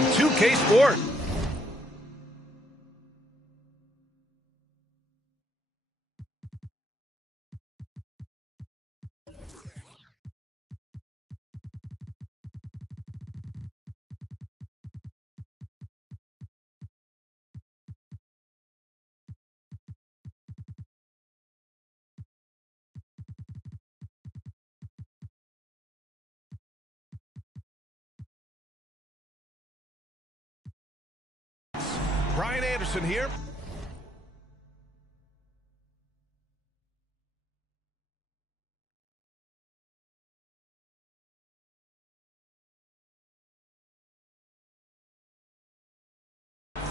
on 2K Sport. Brian Anderson here.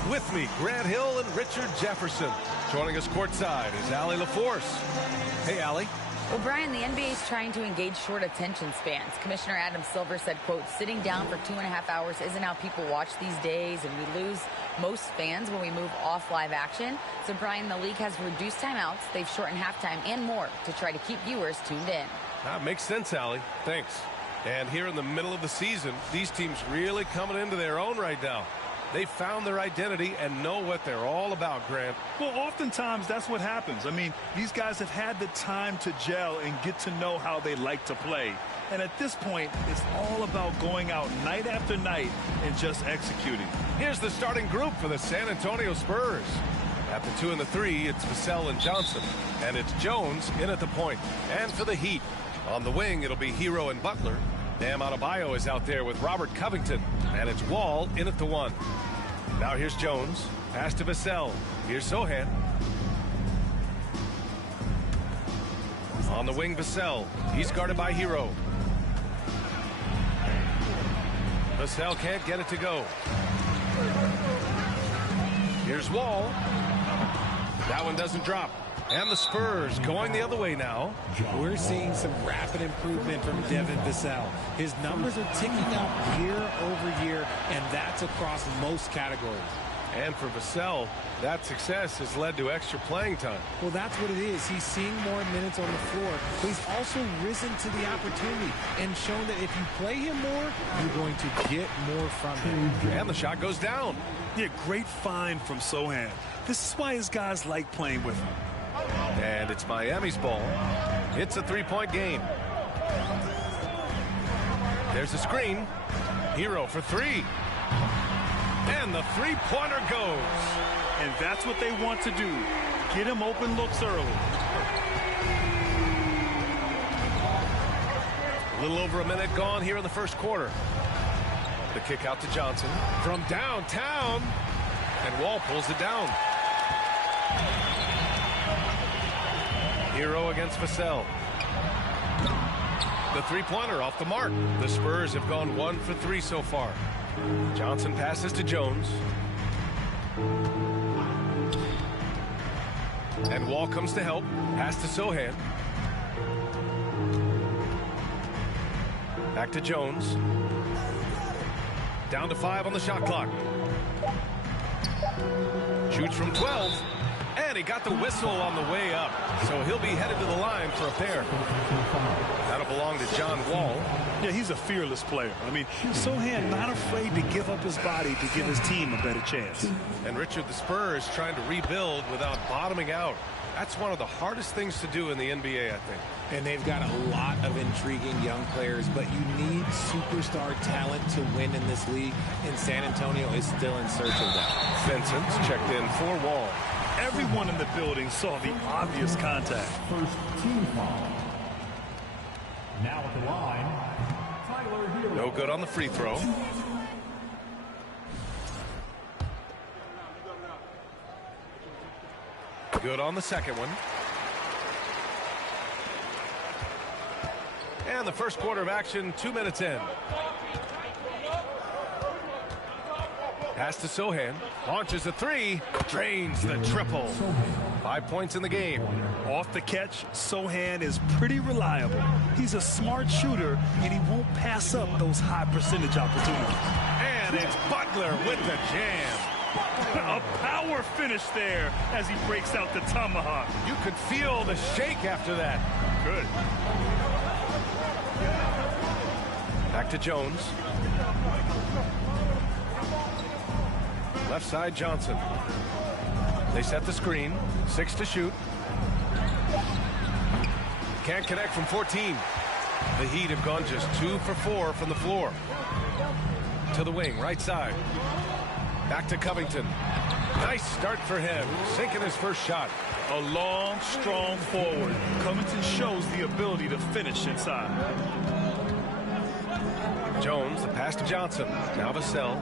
With me, Grant Hill and Richard Jefferson. Joining us courtside is Allie LaForce. Hey, Allie. Well, Brian, the NBA is trying to engage short attention spans. Commissioner Adam Silver said, quote, sitting down for 2.5 hours isn't how people watch these days, and we lose most fans when we move off live action. So, Brian, the league has reduced timeouts. They've shortened halftime and more to try to keep viewers tuned in. That makes sense, Allie. Thanks. And here in the middle of the season, these teams really coming into their own right now. They found their identity and know what they're all about, Grant. Well, oftentimes that's what happens. I mean, these guys have had the time to gel and get to know how they like to play. And at this point, it's all about going out night after night and just executing. Here's the starting group for the San Antonio Spurs. At the 2 and the 3, it's Vassell and Johnson. And it's Jones in at the point. And for the Heat, on the wing, it'll be Hero and Butler. Bam Adebayo is out there with Robert Covington. And it's Wall in at the 1. Now here's Jones. Pass to Vassell. Here's Sochan. On the wing, Vassell. He's guarded by Hero. Vassell can't get it to go. Here's Wall. That one doesn't drop. And the Spurs going the other way now. We're seeing some rapid improvement from Devin Vassell. His numbers are ticking up year over year, and that's across most categories. And for Vassell, that success has led to extra playing time. Well, that's what it is. He's seeing more minutes on the floor, but he's also risen to the opportunity and shown that if you play him more, you're going to get more from him. And the shot goes down. Yeah, great find from Sochan. This is why his guys like playing with him. And it's Miami's ball. It's a three-point game. There's a screen. Hero for 3. And the three-pointer goes. And that's what they want to do. Get him open looks early. A little over a minute gone here in the first quarter. The kick out to Johnson from downtown. And Wall pulls it down. Hero against Vassell. The three-pointer off the mark. The Spurs have gone 1 for 3 so far. Johnson passes to Jones. And Wall comes to help. Pass to Sochan. Back to Jones. Down to 5 on the shot clock. Shoots from 12. And he got the whistle on the way up. So he'll be headed to the line for a pair. That'll belong to John Wall. Yeah, he's a fearless player. I mean, Sochan not afraid to give up his body to give his team a better chance. And Richard, the Spurs trying to rebuild without bottoming out. That's one of the hardest things to do in the NBA, I think. And they've got a lot of intriguing young players, but you need superstar talent to win in this league, and San Antonio is still in search of that. Vincent's checked in for Wall. Everyone in the building saw the obvious contact. First team foul. Now at the line, Tyler Hero. No good on the free throw. Good on the second one. And the first quarter of action, 2 minutes in. Pass to Sochan. Launches a 3. Drains the triple. 5 points in the game. Off the catch, Sochan is pretty reliable. He's a smart shooter, and he won't pass up those high percentage opportunities. And it's Butler with the jam. A power finish there as he breaks out the tomahawk. You could feel the shake after that. Good. Back to Jones. Left side, Johnson. They set the screen. 6 to shoot. Can't connect from 14. The Heat have gone just 2 for 4 from the floor. To the wing, right side. Back to Covington. Nice start for him. Sinking his first shot. A long, strong forward. Covington shows the ability to finish inside. Jones, the pass to Johnson. Now Vassell.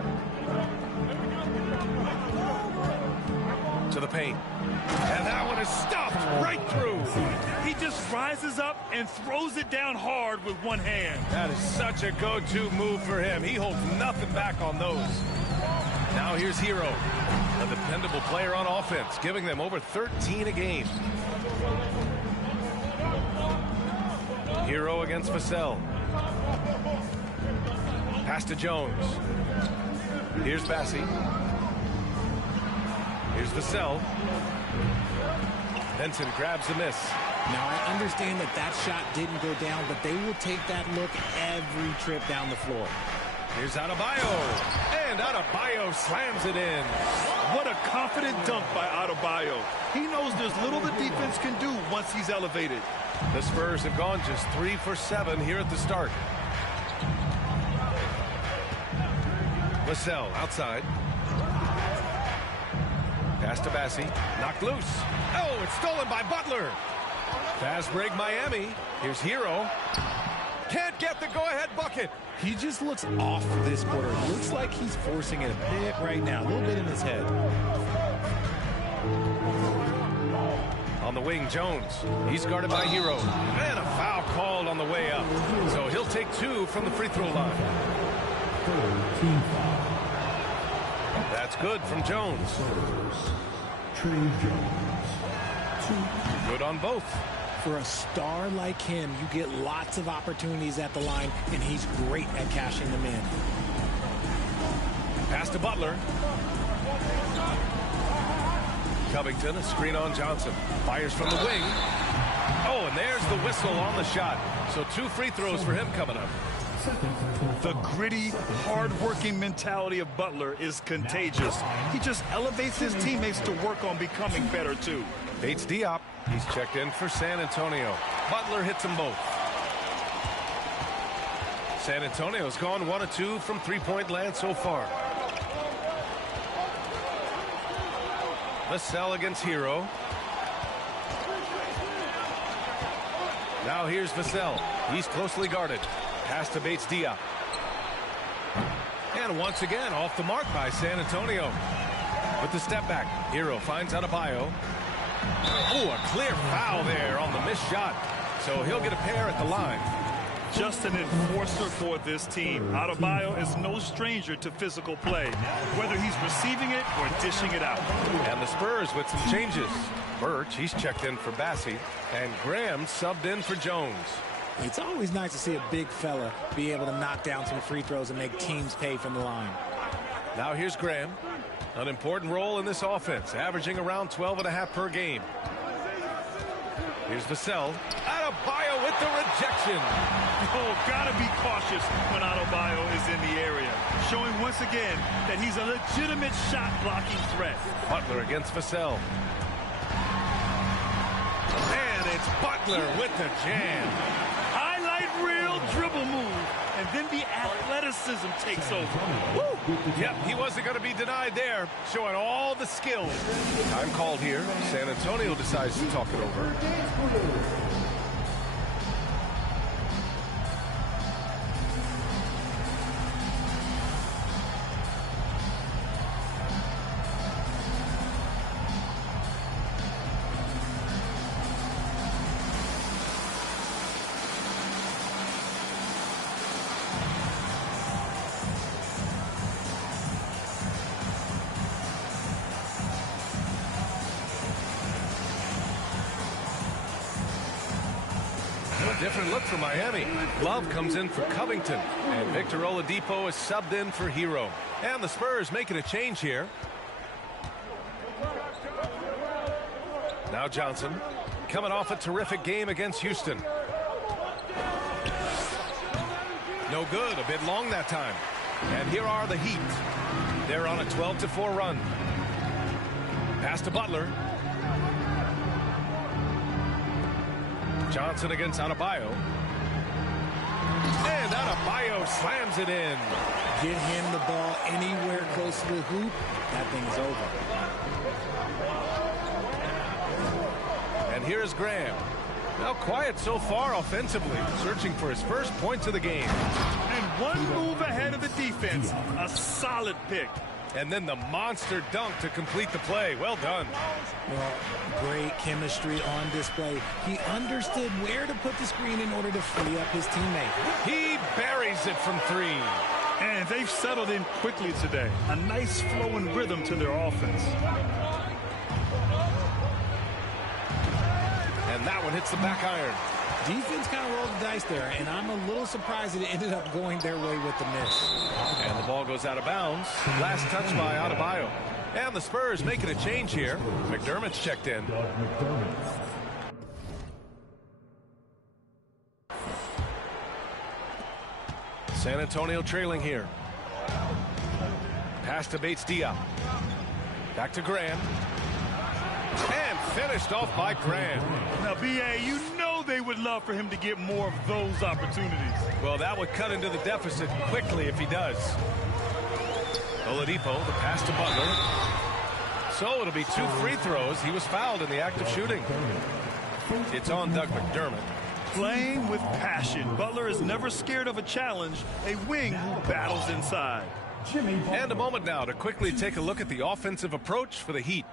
To the paint. And that one is stopped right through. He just rises up and throws it down hard with one hand. That is such a go-to move for him. He holds nothing back on those. Now here's Hero, a dependable player on offense, giving them over 13 a game. Hero against Vassell. Pass to Jones. Here's Bassi. Here's Vassell. Benson grabs the miss. Now, I understand that shot didn't go down, but they will take that look every trip down the floor. Here's Adebayo. And Adebayo slams it in. What a confident dunk by Adebayo. He knows there's little the defense can do once he's elevated. The Spurs have gone just 3 for 7 here at the start. Vassell outside. Pass to Bassi. Knocked loose. Oh, it's stolen by Butler. Fast break Miami. Here's Hero. Can't get the go-ahead bucket. He just looks off this quarter. Looks like he's forcing it a bit right now. A little bit in his head. On the wing, Jones. He's guarded by Hero. And a foul called on the way up. So he'll take 2 from the free throw line. That's good from Jones. Trey Jones. Good on both. For a star like him, you get lots of opportunities at the line, and he's great at cashing them in. Pass to Butler. Covington, a screen on Johnson. Fires from the wing. Oh, and there's the whistle on the shot. So 2 free throws for him coming up. The gritty, hard-working mentality of Butler is contagious. He just elevates his teammates to work on becoming better, too. Bates Diop. He's checked in for San Antonio. Butler hits them both. San Antonio's gone 1 of 2 from three-point land so far. Vassell against Hero. Now here's Vassell. He's closely guarded. Pass to Bates Diop. And once again off the mark by San Antonio. With the step back, Hero finds Adebayo. Oh, a clear foul there on the missed shot. So he'll get a pair at the line. Just an enforcer for this team. Adebayo is no stranger to physical play, whether he's receiving it or dishing it out. And the Spurs with some changes. Birch, he's checked in for Bassi, and Graham subbed in for Jones. It's always nice to see a big fella be able to knock down some free throws and make teams pay from the line. Now here's Graham. An important role in this offense, averaging around 12.5 per game. Here's Vassell. Adebayo with the rejection. Oh, gotta be cautious when Adebayo is in the area, showing once again that he's a legitimate shot-blocking threat. Butler against Vassell. And it's Butler with the jam. Highlight reel dribble move, and then the athleticism takes over. Woo! Yep, he wasn't going to be denied there, showing all the skills. Time called here. San Antonio decides to talk it over. Different look for Miami. Love comes in for Covington, and Victor Oladipo is subbed in for Hero. And the Spurs making a change here. Now Johnson, coming off a terrific game against Houston. No good, a bit long that time. And here are the Heat. They're on a 12-4 run. Pass to Butler. Johnson against Adebayo. And Adebayo slams it in. Get him the ball anywhere close to the hoop, that thing is over. And here's Graham. Now quiet so far offensively, searching for his first points of the game. And one move ahead of the defense. A solid pick. And then the monster dunk to complete the play. Well done. Well, great chemistry on display. He understood where to put the screen in order to free up his teammate. He buries it from three. And they've settled in quickly today. A nice flowing rhythm to their offense. And that one hits the back iron. Defense kind of rolled the dice there, and I'm a little surprised that it ended up going their way with the miss. And the ball goes out of bounds. Last touch by Adebayo. And the Spurs making a change here. McDermott's checked in. San Antonio trailing here. Pass to Bates-Diop. Back to Graham. And finished off by Graham. Now, B.A., you know they would love for him to get more of those opportunities. Well, that would cut into the deficit quickly if he does. Oladipo, the pass to Butler. So it'll be 2 free throws. He was fouled in the act of shooting. It's on Doug McDermott. Playing with passion. Butler is never scared of a challenge. A wing who battles inside. And a moment now to quickly take a look at the offensive approach for the Heat.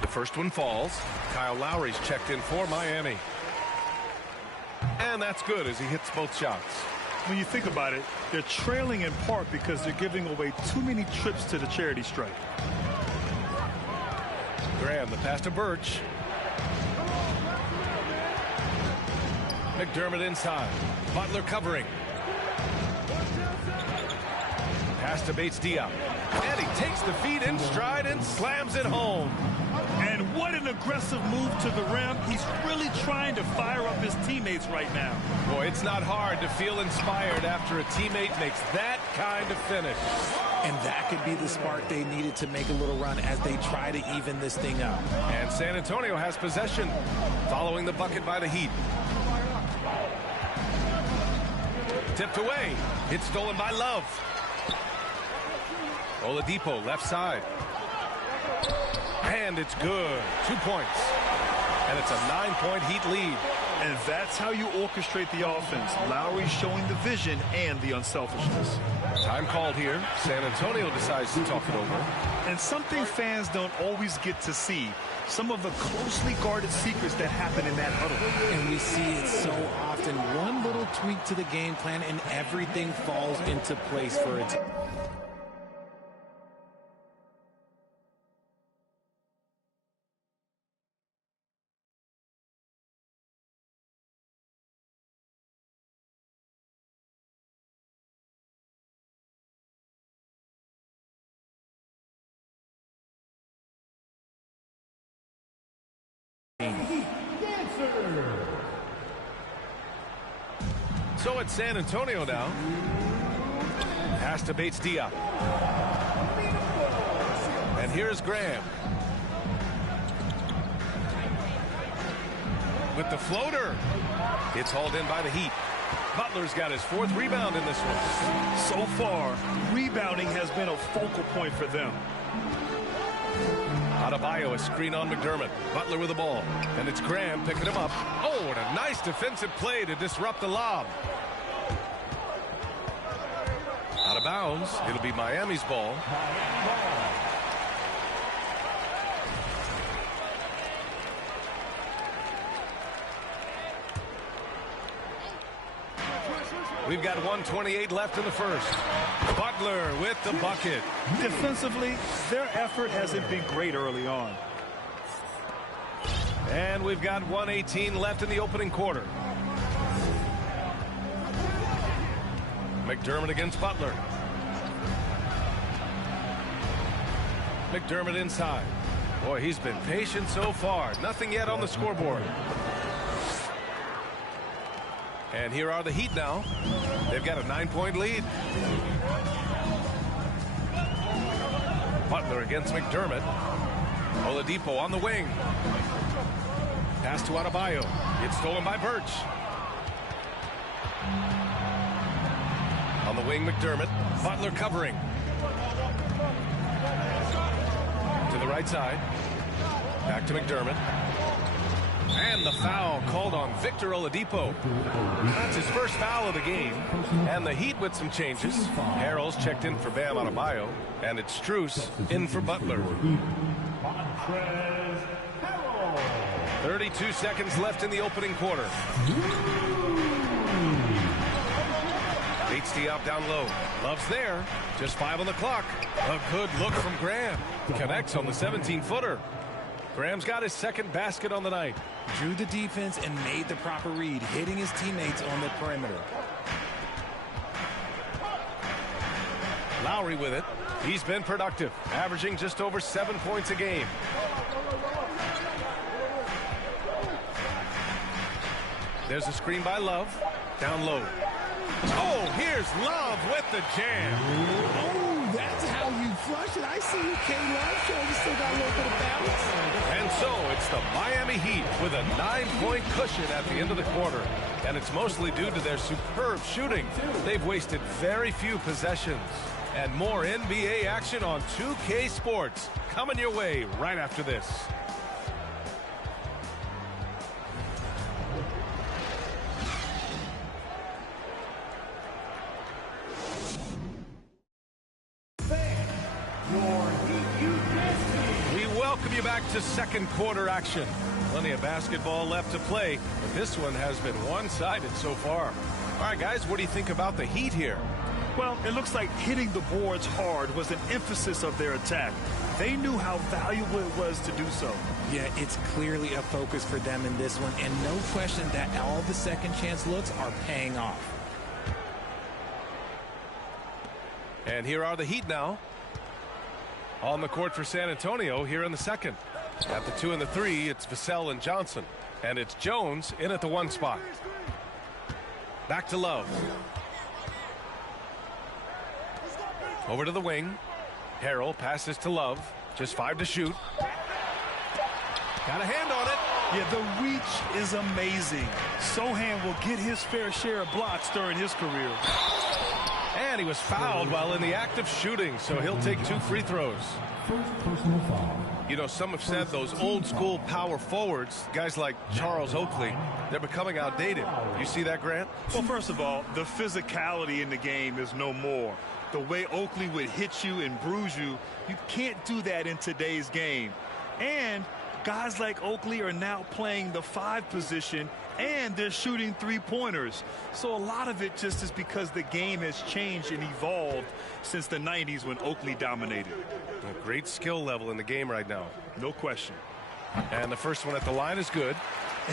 The first one falls. Kyle Lowry's checked in for Miami. And that's good as he hits both shots. When you think about it, they're trailing in part because they're giving away too many trips to the charity stripe. Graham, the pass to Birch. McDermott inside. Butler covering. Pass to Bates-Diop. And he takes the feed in stride and slams it home. And what an aggressive move to the rim. He's really trying to fire up his teammates right now. Boy, it's not hard to feel inspired after a teammate makes that kind of finish. And that could be the spark they needed to make a little run as they try to even this thing up. And San Antonio has possession following the bucket by the Heat. Tipped away. It's stolen by Love. Oladipo left side. And it's good. 2 points. And it's a 9-point Heat lead. And that's how you orchestrate the offense. Lowry showing the vision and the unselfishness. Time called here. San Antonio decides to talk it over. And something fans don't always get to see. Some of the closely guarded secrets that happen in that huddle. And we see it so often. One little tweak to the game plan and everything falls into place for a team. So it's San Antonio now. Pass to Bates-Diop. And here's Graham. With the floater. It's hauled in by the Heat. Butler's got his 4th rebound in this one. So far, rebounding has been a focal point for them. Adebayo, a screen on McDermott. Butler with the ball. And it's Graham picking him up. Oh, and a nice defensive play to disrupt the lob. Out of bounds. It'll be Miami's ball. We've got 1:28 left in the first. Butler with the bucket. Defensively, their effort hasn't been great early on. And we've got 1:18 left in the opening quarter. McDermott against Butler. McDermott inside. Boy, he's been patient so far. Nothing yet on the scoreboard. And here are the Heat now. They've got a 9-point lead. Butler against McDermott. Oladipo on the wing. Pass to Adebayo. It's stolen by Birch. On the wing, McDermott. Butler covering. To the right side. Back to McDermott. And the foul called on Victor Oladipo. That's his first foul of the game. And the Heat with some changes. Harrell's checked in for Bam Adebayo. And it's Strus in for Butler. 32 seconds left in the opening quarter. Bates Diop down low. Love's there. Just 5 on the clock. A good look from Graham. Connects on the 17-footer. Graham's got his second basket on the night. Drew the defense and made the proper read, hitting his teammates on the perimeter. Lowry with it. He's been productive, averaging just over 7 points a game. There's a screen by Love. Down low. Oh, here's Love with the jam. Oh, that's how you flush it. I see you, K-Love. Sure, you still got a little bit of balance. And so it's the Miami Heat with a 9-point cushion at the end of the quarter. And it's mostly due to their superb shooting. They've wasted very few possessions. And more NBA action on 2K Sports coming your way right after this. We welcome you back to second quarter action. Plenty of basketball left to play, but this one has been one-sided so far. All right, guys, what do you think about the Heat here? Well, it looks like hitting the boards hard was an emphasis of their attack. They knew how valuable it was to do so. Yeah, it's clearly a focus for them in this one, and no question that all the second chance looks are paying off. And here are the Heat now. On the court for San Antonio here in the second. At the 2 and the 3, it's Vassell and Johnson. And it's Jones in at the 1 spot. Back to Love. Over to the wing. Harrell passes to Love. Just 5 to shoot. Got a hand on it. Yeah, the reach is amazing. Sochan will get his fair share of blocks during his career. And he was fouled while in the act of shooting, so he'll take 2 free throws. First personal foul. You know, some have said those old school power forwards, guys like Charles Oakley, they're becoming outdated. You see that, Grant? Well, first of all, the physicality in the game is no more. The way Oakley would hit you and bruise you, you can't do that in today's game. And guys like Oakley are now playing the 5 position, and they're shooting 3-pointers. So a lot of it just is because the game has changed and evolved since the 90s when Oakley dominated. A great skill level in the game right now. No question. And the first one at the line is good.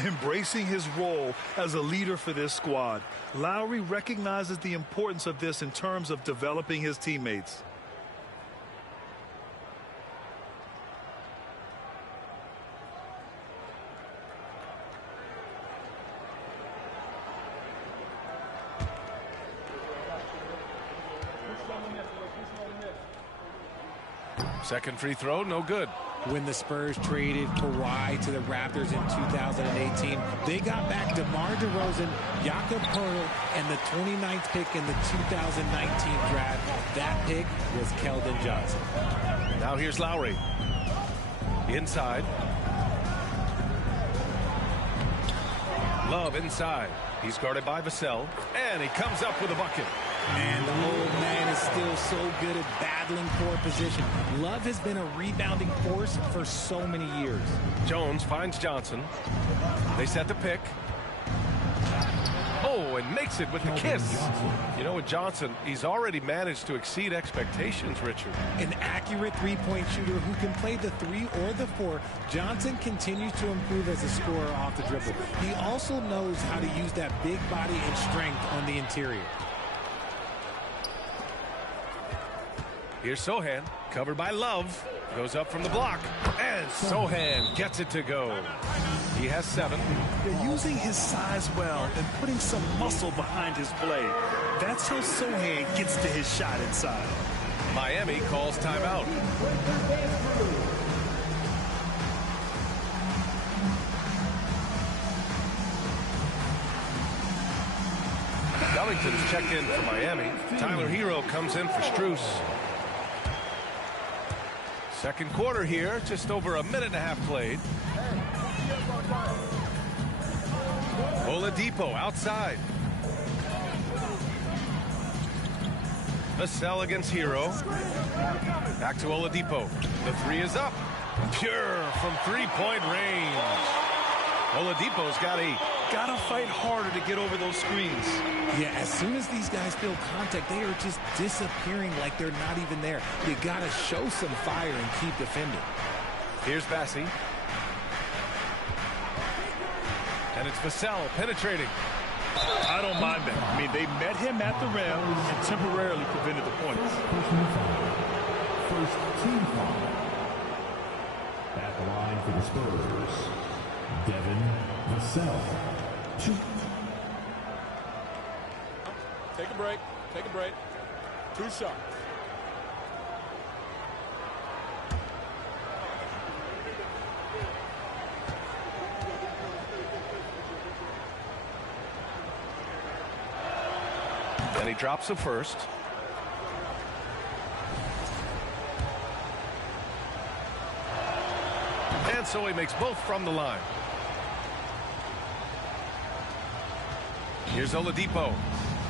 Embracing his role as a leader for this squad, Lowry recognizes the importance of this in terms of developing his teammates. Second free throw, no good. When the Spurs traded Kawhi to the Raptors in 2018, they got back DeMar DeRozan, Jakob Poeltl, and the 29th pick in the 2019 draft. That pick was Keldon Johnson. Now here's Lowry. Inside. Love inside. He's guarded by Vassell, and he comes up with a bucket. And the old man is still so good at battling for position. Love has been a rebounding force for so many years. Jones finds Johnson. They set the pick. Oh, and makes it with the kiss. You know, with Johnson, he's already managed to exceed expectations, Richard. An accurate three-point shooter who can play the 3 or the 4, Johnson continues to improve as a scorer off the dribble. He also knows how to use that big body and strength on the interior. Here's Sochan, covered by Love. Goes up from the block, and Sochan gets it to go. He has 7. They're using his size well and putting some muscle behind his play. That's how Sochan gets to his shot inside. Miami calls timeout. Covington's checked in for Miami. Tyler Hero comes in for Strus. Second quarter here, just over a minute and a half played. Oladipo outside. Vassell against Hero. Back to Oladipo. The three is up. Pure from three-point range. Oladipo's gotta fight harder to get over those screens. Yeah, as soon as these guys feel contact, they are just disappearing like they're not even there. You gotta show some fire and keep defending. Here's Bassi. And it's Vassell penetrating. I don't mind that. I mean, they met him at the rim and temporarily prevented the points. First team foul. At the line for the Spurs, Devin Vassell. 2. Take a break. Take a break. 2 shots. And he drops the first. And so he makes both from the line. Here's Oladipo.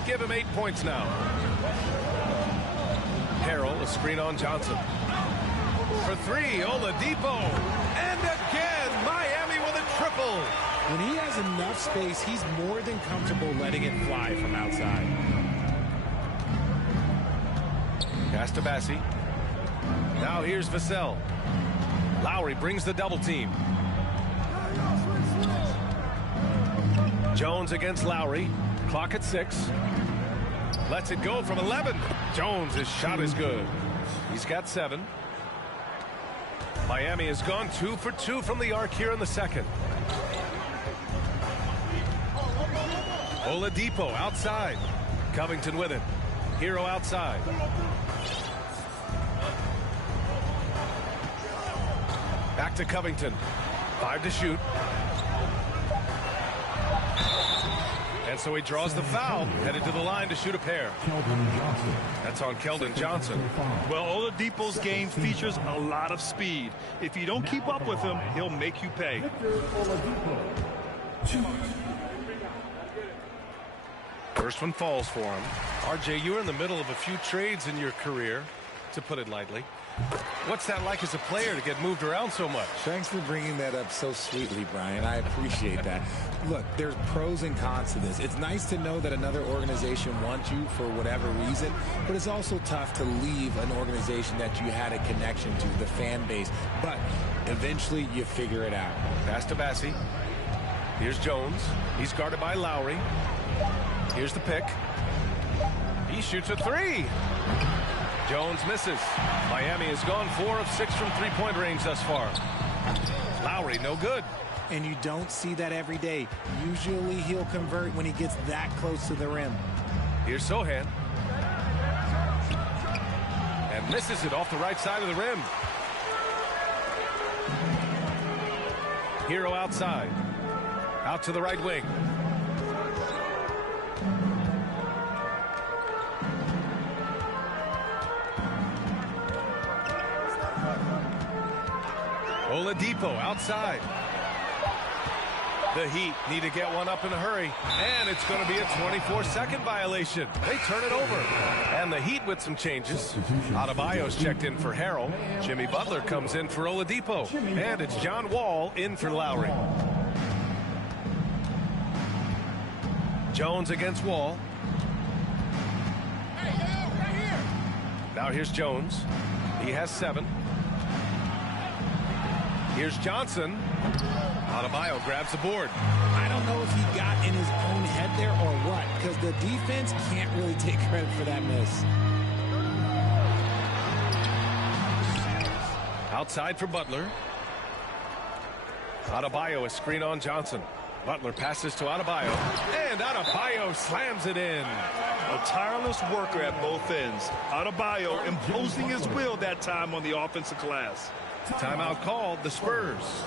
Give him 8 points now. Harrell, a screen on Johnson. For 3, Oladipo. And again, Miami with a triple. When he has enough space, he's more than comfortable letting it fly from outside. Pass to Bassi. Now here's Vassell. Lowry brings the double team. Jones against Lowry. Clock at 6. Lets it go from 11. Jones, his shot is good. He's got 7. Miami has gone 2 for 2 from the arc here in the second. Oladipo outside. Covington with it. Hero outside. Back to Covington. 5 to shoot. And so he draws the foul, headed to the line to shoot a pair. That's on Keldon Johnson. Well, Oladipo's game features a lot of speed. If you don't keep up with him, he'll make you pay. First one falls for him. RJ, you're in the middle of a few trades in your career, to put it lightly. What's that like as a player to get moved around so much? Thanks for bringing that up so sweetly, Brian. I appreciate that. Look, there's pros and cons to this. It's nice to know that another organization wants you for whatever reason, but it's also tough to leave an organization that you had a connection to, the fan base. But eventually you figure it out. Pass to Bassi. Here's Jones. He's guarded by Lowry. Here's the pick. He shoots a 3. Jones misses. Miami has gone 4 of 6 from three-point range thus far. Lowry, no good. And you don't see that every day. Usually he'll convert when he gets that close to the rim. Here's Sohan. And misses it off the right side of the rim. Hero outside. Out to the right wing. Oladipo outside. The Heat need to get one up in a hurry. And it's going to be a 24-second violation. They turn it over. And the Heat with some changes. Adebayo's checked in for Harrell. Jimmy Butler comes in for Oladipo. And it's John Wall in for Lowry. Jones against Wall. Now here's Jones. He has 7. Here's Johnson. Adebayo grabs the board. I don't know if he got in his own head there or what, because the defense can't really take credit for that miss. Outside for Butler. Adebayo, a screen on Johnson. Butler passes to Adebayo. And Adebayo slams it in. A tireless worker at both ends. Adebayo imposing his will that time on the offensive glass. Timeout called, the Spurs.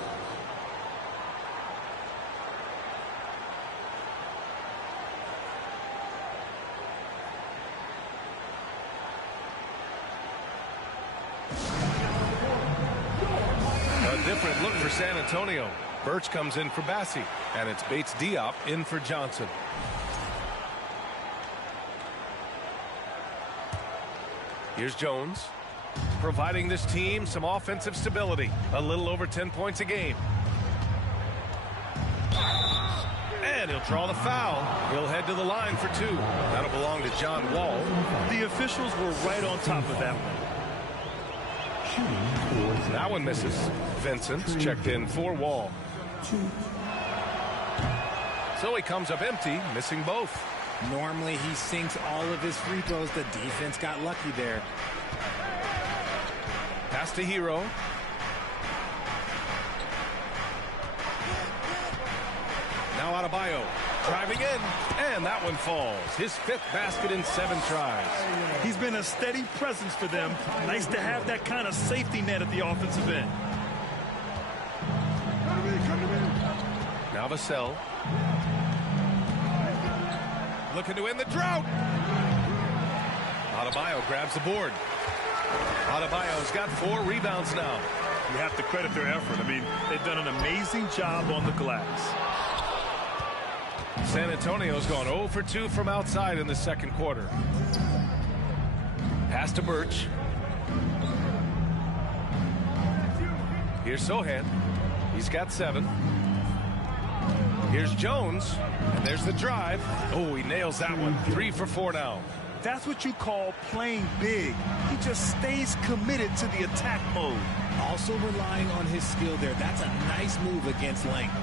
A different look for San Antonio. Birch comes in for Bassi, and it's Bates Diop in for Johnson. Here's Jones, providing this team some offensive stability. A little over 10 points a game. And he'll draw the foul. He'll head to the line for two. That'll belong to John Wall. The officials were right on top of that one. That one misses. Vincent's checked in for Wall. So he comes up empty, missing both. Normally he sinks all of his free throws. The defense got lucky there. Pass to Hero. Now Adebayo driving in, and that one falls. His 5th basket in 7 tries. He's been a steady presence for them. Nice to have that kind of safety net at the offensive end. Now Vassell. Looking to end the drought. Adebayo grabs the board. Adebayo's got 4 rebounds now. You have to credit their effort. I mean, they've done an amazing job on the glass. San Antonio's gone 0 for 2 from outside in the second quarter. Pass to Birch. Here's Sohan. He's got 7. Here's Jones, and there's the drive. Oh, he nails that one. 3 for 4 now. That's what you call playing big. He just stays committed to the attack mode. Also relying on his skill there. That's a nice move against length.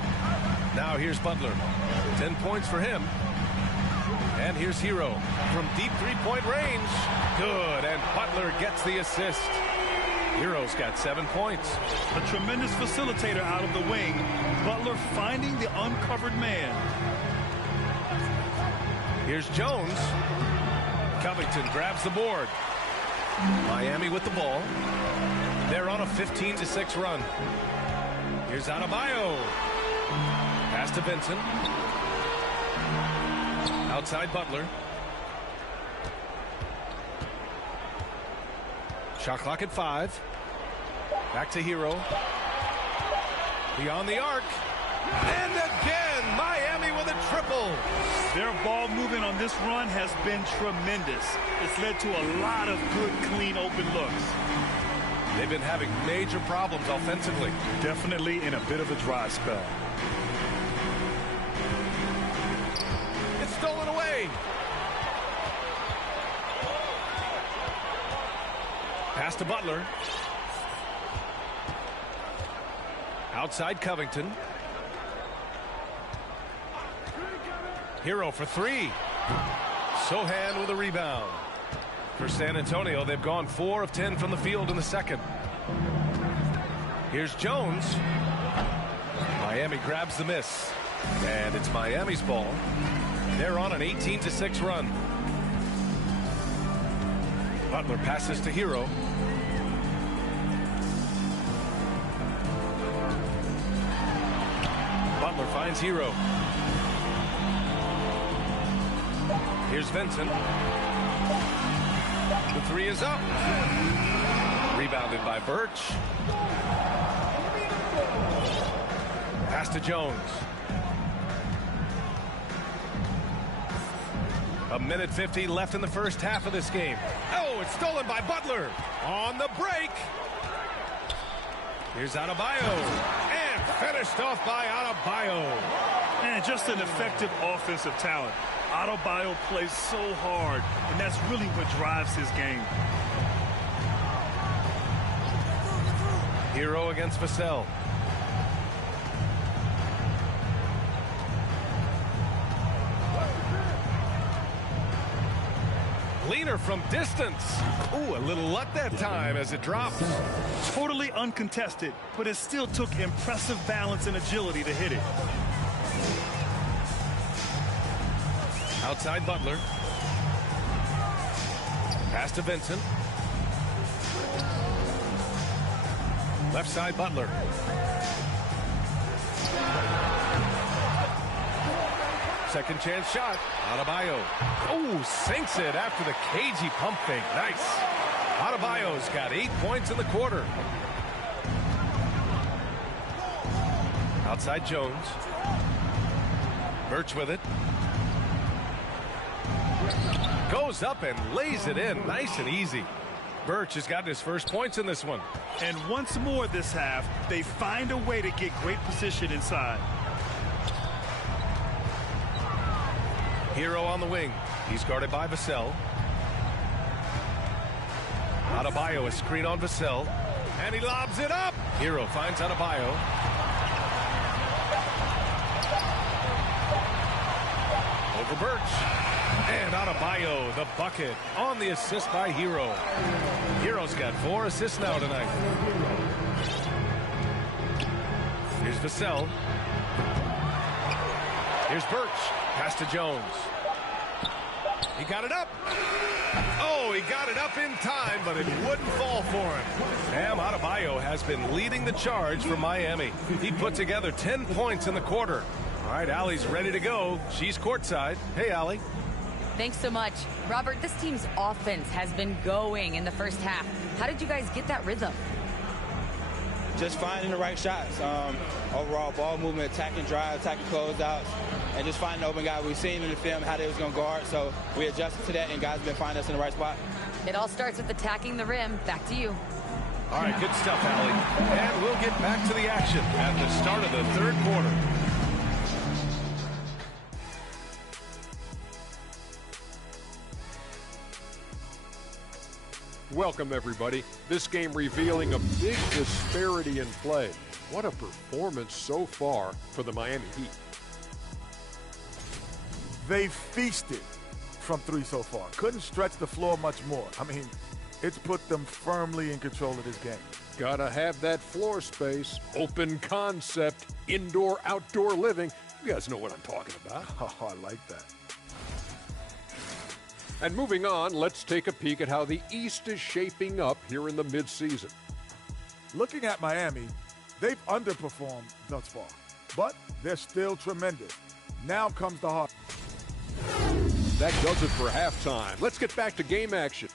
Now here's Butler. 10 points for him. And here's Hero from deep 3-point range. Good, and Butler gets the assist. Hero's got 7 points. A tremendous facilitator out of the wing. Butler finding the uncovered man. Here's Jones. Covington grabs the board. Miami with the ball. They're on a 15-6 run. Here's Adebayo. Pass to Vincent. Outside Butler. Shot clock at 5. Back to Hero. Beyond the arc. And again, Miami with a triple. Their ball movement on this run has been tremendous. It's led to a lot of good, clean, open looks. They've been having major problems offensively. Definitely in a bit of a dry spell. It's stolen away. Pass to Butler. Outside Covington. Hero for 3. Sohan with a rebound. For San Antonio, they've gone 4 of 10 from the field in the second. Here's Jones. Miami grabs the miss. And it's Miami's ball. They're on an 18-6 run. Butler passes to Hero. Butler finds Hero. Here's Vincent. The 3 is up. Rebounded by Birch. Pass to Jones. A minute 50 left in the first half of this game. Oh, it's stolen by Butler. On the break. Here's Adebayo. And finished off by Adebayo. And just an effective offensive talent. Adebayo plays so hard, and that's really what drives his game. Hero against Vassell. Leaner from distance. Ooh, a little luck that time as it drops. Totally uncontested, but it still took impressive balance and agility to hit it. Outside Butler. Pass to Vincent. Left side, Butler. Second chance shot. Adebayo. Oh, sinks it after the cagey pump fake. Nice. Adebayo's got 8 points in the quarter. Outside Jones. Birch with it. Goes up and lays it in. Nice and easy. Birch has gotten his first points in this one. And once more this half, they find a way to get great position inside. Hero on the wing. He's guarded by Vassell. Adebayo, a screen on Vassell. And he lobs it up. Hero finds Adebayo. Over Birch. And Adebayo, the bucket, on the assist by Hero. Hero's got 4 assists now tonight. Here's Vassell. Here's Birch. Pass to Jones. He got it up. Oh, he got it up in time, but it wouldn't fall for him. Bam Adebayo has been leading the charge for Miami. He put together 10 points in the quarter. All right, Allie's ready to go. She's courtside. Hey, Allie. Thanks so much. Robert, this team's offense has been going in the first half. How did you guys get that rhythm? Just finding the right shots. Overall ball movement, attacking drive, attacking closeouts, and just finding the open guy. We've seen in the film how they was going to guard, so we adjusted to that, and guys have been finding us in the right spot. It all starts with attacking the rim. Back to you. All right, good stuff, Allie. And we'll get back to the action at the start of the third quarter. Welcome, everybody. This game revealing a big disparity in play. What a performance so far for the Miami Heat. They feasted from 3 so far. Couldn't stretch the floor much more. I mean, it's put them firmly in control of this game. Gotta have that floor space, open concept, indoor-outdoor living. You guys know what I'm talking about. Oh, I like that. And moving on, let's take a peek at how the East is shaping up here in the midseason. Looking at Miami, they've underperformed thus far, but they're still tremendous. Now comes the heart. That does it for halftime. Let's get back to game action.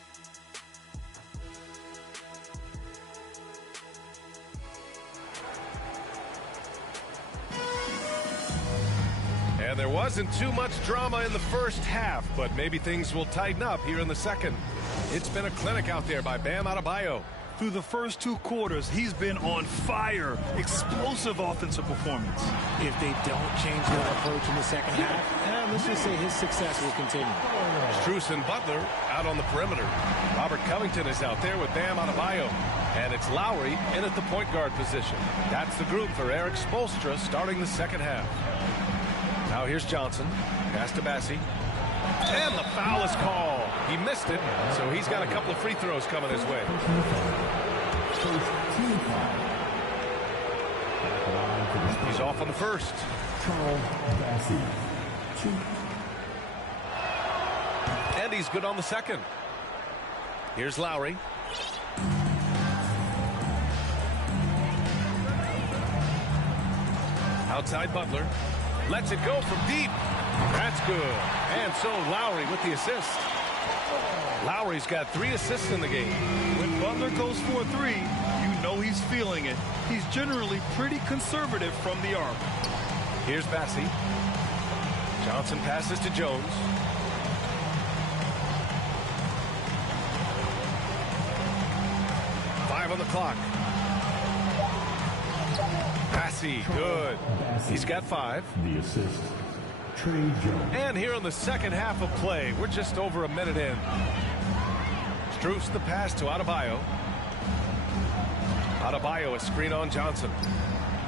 And there wasn't too much drama in the first half, but maybe things will tighten up here in the second. It's been a clinic out there by Bam Adebayo. Through the first 2 quarters, he's been on fire. Explosive offensive performance. If they don't change their approach in the second half, let's just say his success will continue. Strus and Butler out on the perimeter. Robert Covington is out there with Bam Adebayo. And it's Lowry in at the point guard position. That's the group for Eric Spoelstra starting the second half. Now here's Johnson. Pass to Bassi. And the foul is called. He missed it, so he's got a couple of free throws coming his way. He's off on the first. And he's good on the second. Here's Lowry. Outside Butler. Lets it go from deep. That's good. And so Lowry with the assist. Lowry's got 3 assists in the game. When Butler goes for a 3, you know he's feeling it. He's generally pretty conservative from the arc. Here's Bassi. Johnson passes to Jones. Five on the clock. Bassi, good. He's got 5. The assist, Trey Jones. And here in the second half of play, we're just over a minute in. Strus the pass to Adebayo. Adebayo, a screen on Johnson.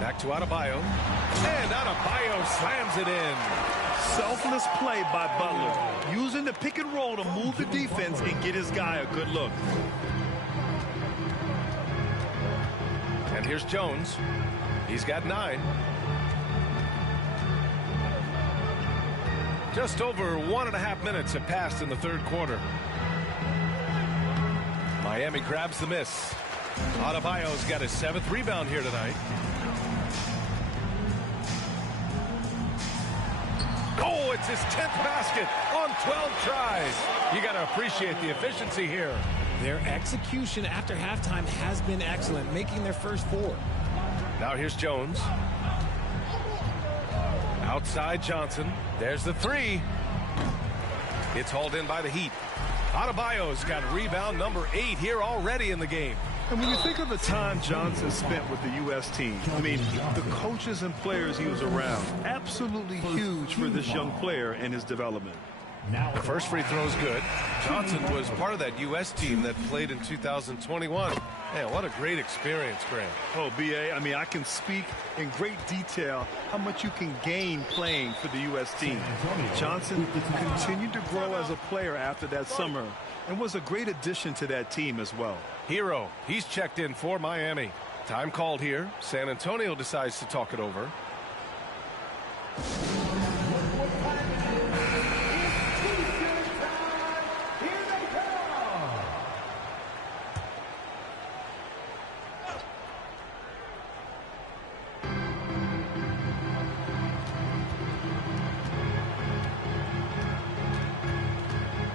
Back to Adebayo. And Adebayo slams it in. Selfless play by Butler. Using the pick and roll to move the defense and get his guy a good look. And here's Jones. He's got 9. Just over 1.5 minutes have passed in the third quarter. Miami grabs the miss. Adebayo's got his 7th rebound here tonight. Oh, it's his 10th basket on 12 tries. You got to appreciate the efficiency here. Their execution after halftime has been excellent, making their first 4. Now here's Jones. Outside Johnson. There's the 3. It's hauled in by the Heat. Adebayo's got rebound number 8 here already in the game. And when you think of the time Johnson spent with the U.S. team, I mean, the coaches and players he was around, absolutely huge for this young player and his development. The first free throw is good. Johnson was part of that U.S. team that played in 2021. Man, what a great experience, Graham. Oh, B.A., I mean, I can speak in great detail how much you can gain playing for the U.S. team. Johnson continued to grow as a player after that summer and was a great addition to that team as well. Hero, he's checked in for Miami. Time called here. San Antonio decides to talk it over.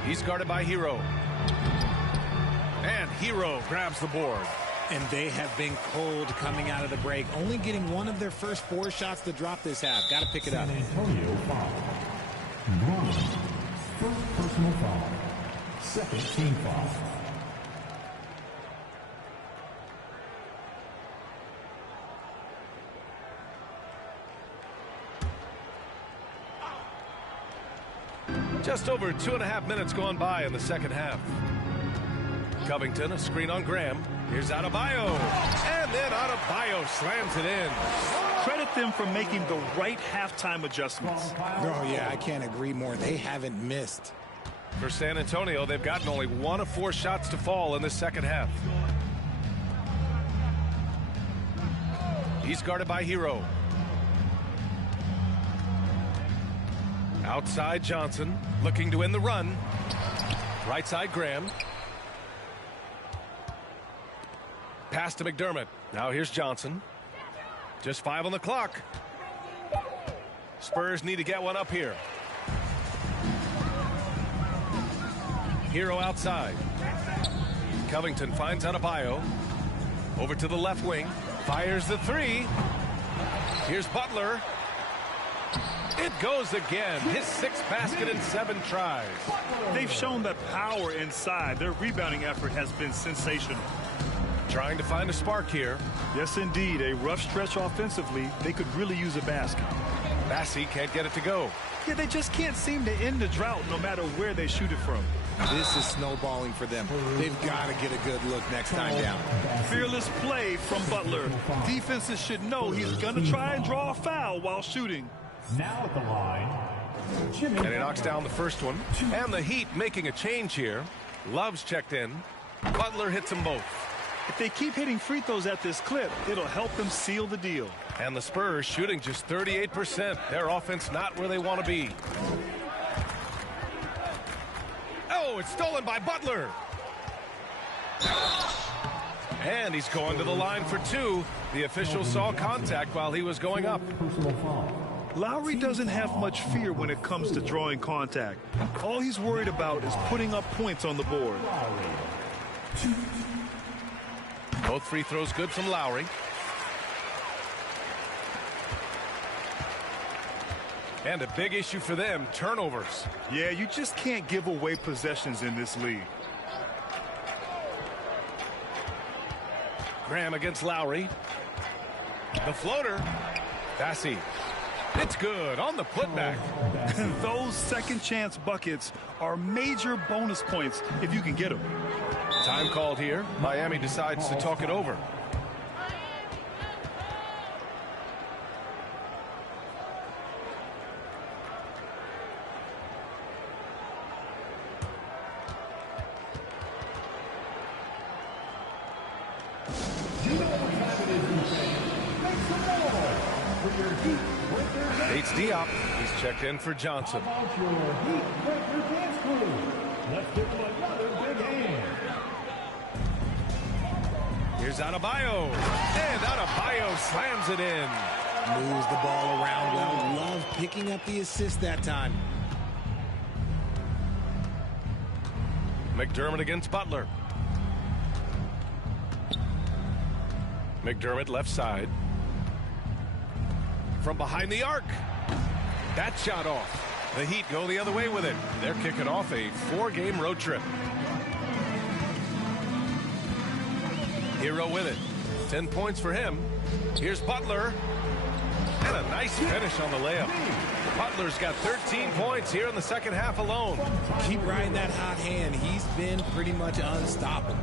He's guarded by Hero. And Hero grabs the board. And they have been cold coming out of the break, only getting one of their first 4 shots to drop this half. Got to pick it up. San Antonio foul. Norman, first personal foul. Second team foul. Just over 2.5 minutes gone by in the second half. Covington, a screen on Graham. Here's Adebayo. And then Adebayo slams it in. Credit them for making the right halftime adjustments. Oh, yeah, I can't agree more. They haven't missed. For San Antonio, they've gotten only 1 of 4 shots to fall in the second half. He's guarded by Hero. Outside Johnson, looking to win the run. Right side Graham. Pass to McDermott. Now here's Johnson. Just 5 on the clock. Spurs need to get one up here. Hero outside. Covington finds Adebayo. Over to the left wing. Fires the 3. Here's Butler. It goes again. His 6th basket in 7 tries. They've shown that power inside. Their rebounding effort has been sensational. Trying to find a spark here. Yes, indeed. A rough stretch offensively. They could really use a basket. Bassey can't get it to go. Yeah, they just can't seem to end the drought no matter where they shoot it from. This is snowballing for them. They've got to get a good look next time down. Fearless play from Butler. Defenses should know he's going to try and draw a foul while shooting. Now at the line, Jimmy. And he knocks down the first one. And the Heat making a change here. Love's checked in. Butler hits them both. If they keep hitting free throws at this clip, it'll help them seal the deal. And the Spurs shooting just 38%. Their offense not where they want to be. Oh, it's stolen by Butler. And he's going to the line for 2. The official saw contact while he was going up. Lowry doesn't have much fear when it comes to drawing contact. All he's worried about is putting up points on the board. Both free throws good from Lowry. And a big issue for them, turnovers. Yeah, you just can't give away possessions in this league. Graham against Lowry. The floater. Bassey. It's good on the putback. Those second chance buckets are major bonus points if you can get them. Time called here. Miami decides to talk it over. Bates Diop. He's checked in for Johnson. Let's get to another big hand. Here's Adebayo. And Adebayo slams it in. Moves the ball around well. Love picking up the assist that time. McDermott against Butler. McDermott left side. From behind the arc. That shot off. The Heat go the other way with it. They're kicking off a 4-game road trip. Hero with it. 10 points for him. Here's Butler. And a nice finish on the layup. Butler's got 13 points here in the second half alone. Keep riding that hot hand. He's been pretty much unstoppable.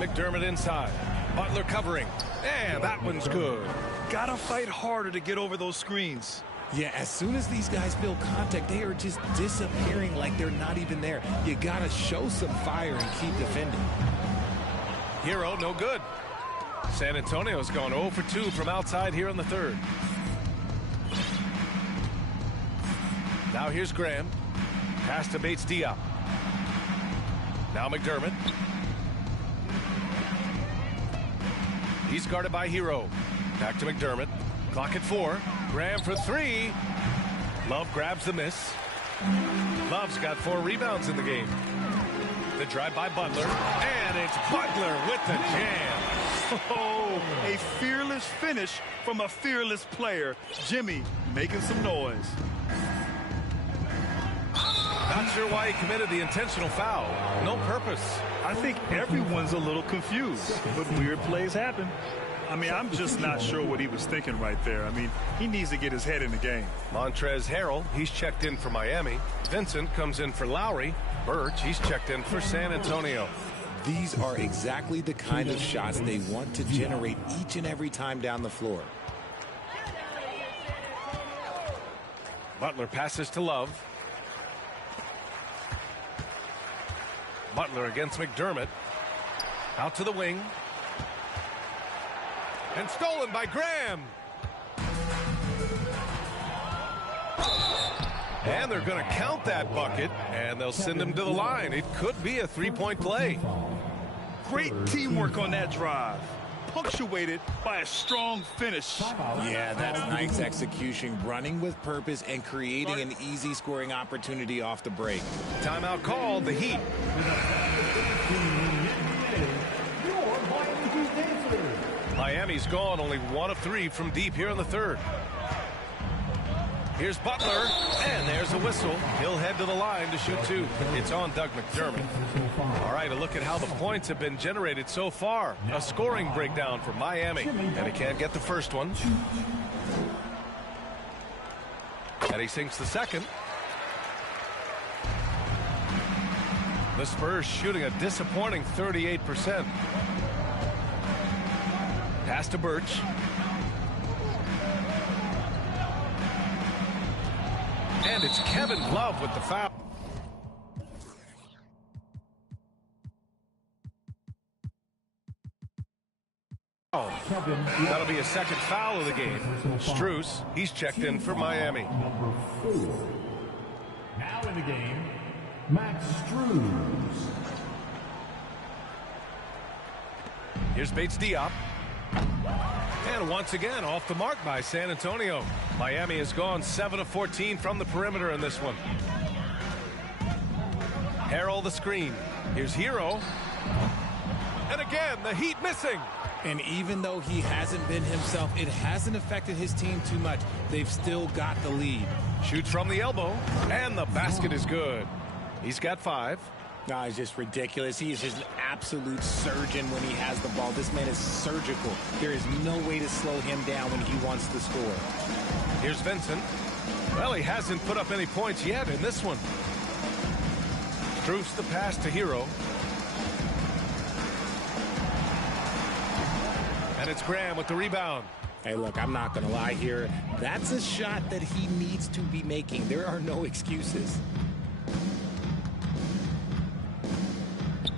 McDermott inside. Butler covering. And that one's good. Gotta fight harder to get over those screens. Yeah, as soon as these guys feel contact, they are just disappearing like they're not even there. You gotta show some fire and keep defending. Hero, no good. San Antonio's gone 0 for 2 from outside here in the third. Now here's Graham. Pass to Bates-Diop. Now McDermott. He's guarded by Hero. Back to McDermott. Clock at 4. Graham for 3. Love grabs the miss. Love's got 4 rebounds in the game. The drive by Butler. And it's Butler with the jam. Oh, a fearless finish from a fearless player. Jimmy making some noise. Not sure why he committed the intentional foul. No purpose. I think everyone's a little confused, but weird plays happen. I mean, I'm just not sure what he was thinking right there. I mean, he needs to get his head in the game. Montrezl Harrell, he's checked in for Miami. Vincent comes in for Lowry. Birch, he's checked in for San Antonio. These are exactly the kind of shots they want to generate each and every time down the floor. Butler passes to Love. Butler against McDermott. Out to the wing. And stolen by Graham. And they're going to count that bucket, and they'll send him to the line. It could be a 3-point play. Great teamwork on that drive. Punctuated by a strong finish. Yeah, that's nice execution. Running with purpose and creating an easy scoring opportunity off the break. Timeout called, the Heat. Miami's gone only 1 of 3 from deep here in the third. Here's Butler, and there's a whistle. He'll head to the line to shoot 2. It's on Doug McDermott. All right, a look at how the points have been generated so far. A scoring breakdown for Miami, and he can't get the first one. And he sinks the second. The Spurs shooting a disappointing 38%. Pass to Birch. And it's Kevin Love with the foul. That'll be a second foul of the game. Strus, he's checked in for Miami. Number 4. Now in the game, Max Strus. Here's Bates-Diop. And once again, off the mark by San Antonio. Miami has gone 7 of 14 from the perimeter in this one. Harrell the screen. Here's Hero. And again, the Heat missing. And even though he hasn't been himself, it hasn't affected his team too much. They've still got the lead. Shoots from the elbow, and the basket is good. He's got 5. No, it's just ridiculous. He is just an absolute surgeon when he has the ball. This man is surgical. There is no way to slow him down when he wants to score. Here's Vincent. Well, he hasn't put up any points yet in this one. Strus the pass to Hero. And it's Graham with the rebound. Hey, look, I'm not going to lie here. That's a shot that he needs to be making. There are no excuses.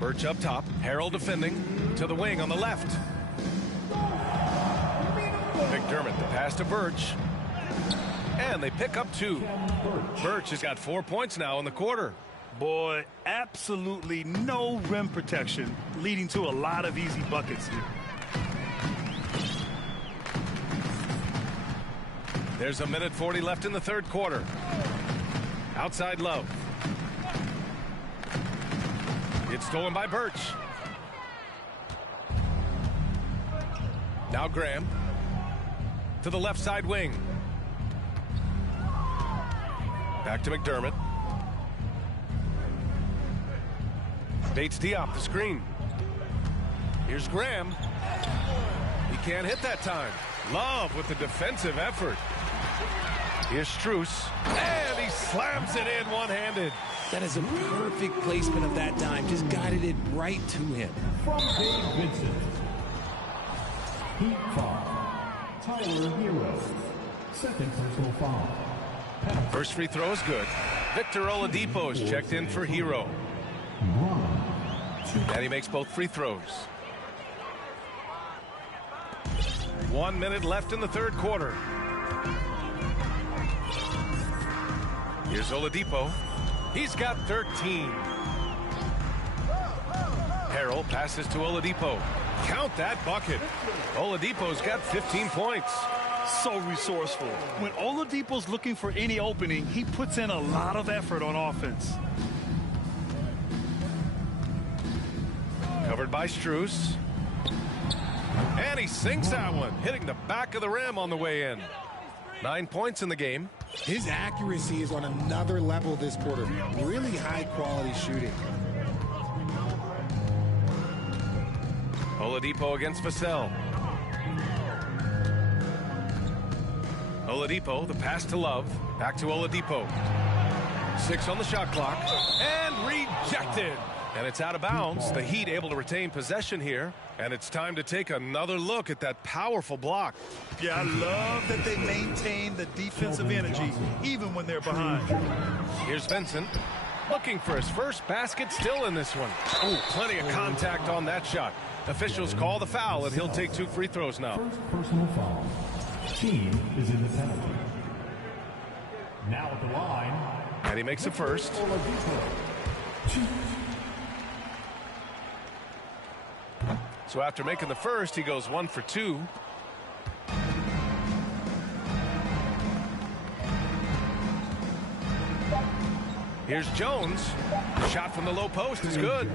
Birch up top. Harrell defending. To the wing on the left. McDermott, the pass to Birch. And they pick up 2. Birch has got 4 points now in the quarter. Boy, absolutely no rim protection, leading to a lot of easy buckets here. There's a minute 40 left in the third quarter. Outside Love. It's stolen by Birch. Now Graham to the left side wing. Back to McDermott. Bates Diop the screen. Here's Graham. He can't hit that time. Love with the defensive effort. Here's Strus. And he slams it in one-handed. That is a perfect placement of that dime. Just guided it right to him. From Dave Vincent. Heat foul. Tyler Hero. Second personal foul. First free throw is good. Victor Oladipo is checked in for Hero. And he makes both free throws. 1 minute left in the third quarter. Here's Oladipo. He's got 13. Harrell passes to Oladipo. Count that bucket. Oladipo's got 15 points. So resourceful. When Oladipo's looking for any opening, he puts in a lot of effort on offense. Covered by Strus. And he sinks that one, hitting the back of the rim on the way in. 9 points in the game. His accuracy is on another level this quarter. Really high quality shooting. Oladipo against Vassell. Oladipo, the pass to Love. Back to Oladipo. 6 on the shot clock. And rejected. And it's out of bounds. The Heat able to retain possession here. And it's time to take another look at that powerful block. Yeah, I love that they maintain the defensive energy even when they're behind. Here's Vincent. Looking for his first basket, still in this one. Oh, plenty of contact on that shot. Officials call the foul, and he'll take 2 free throws now. First personal foul. Team is in the penalty. Now at the line. And he makes the first. So after making the first, he goes 1 for 2. Here's Jones. The shot from the low post is good.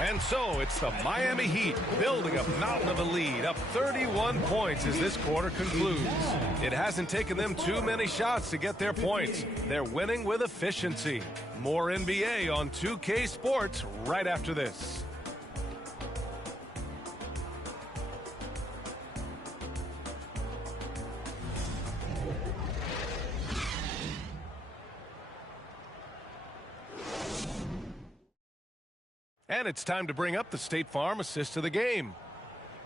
And so it's the Miami Heat building a mountain of a lead, up 31 points as this quarter concludes. It hasn't taken them too many shots to get their points. They're winning with efficiency. More NBA on 2K Sports right after this. And it's time to bring up the State Farm assist of the game.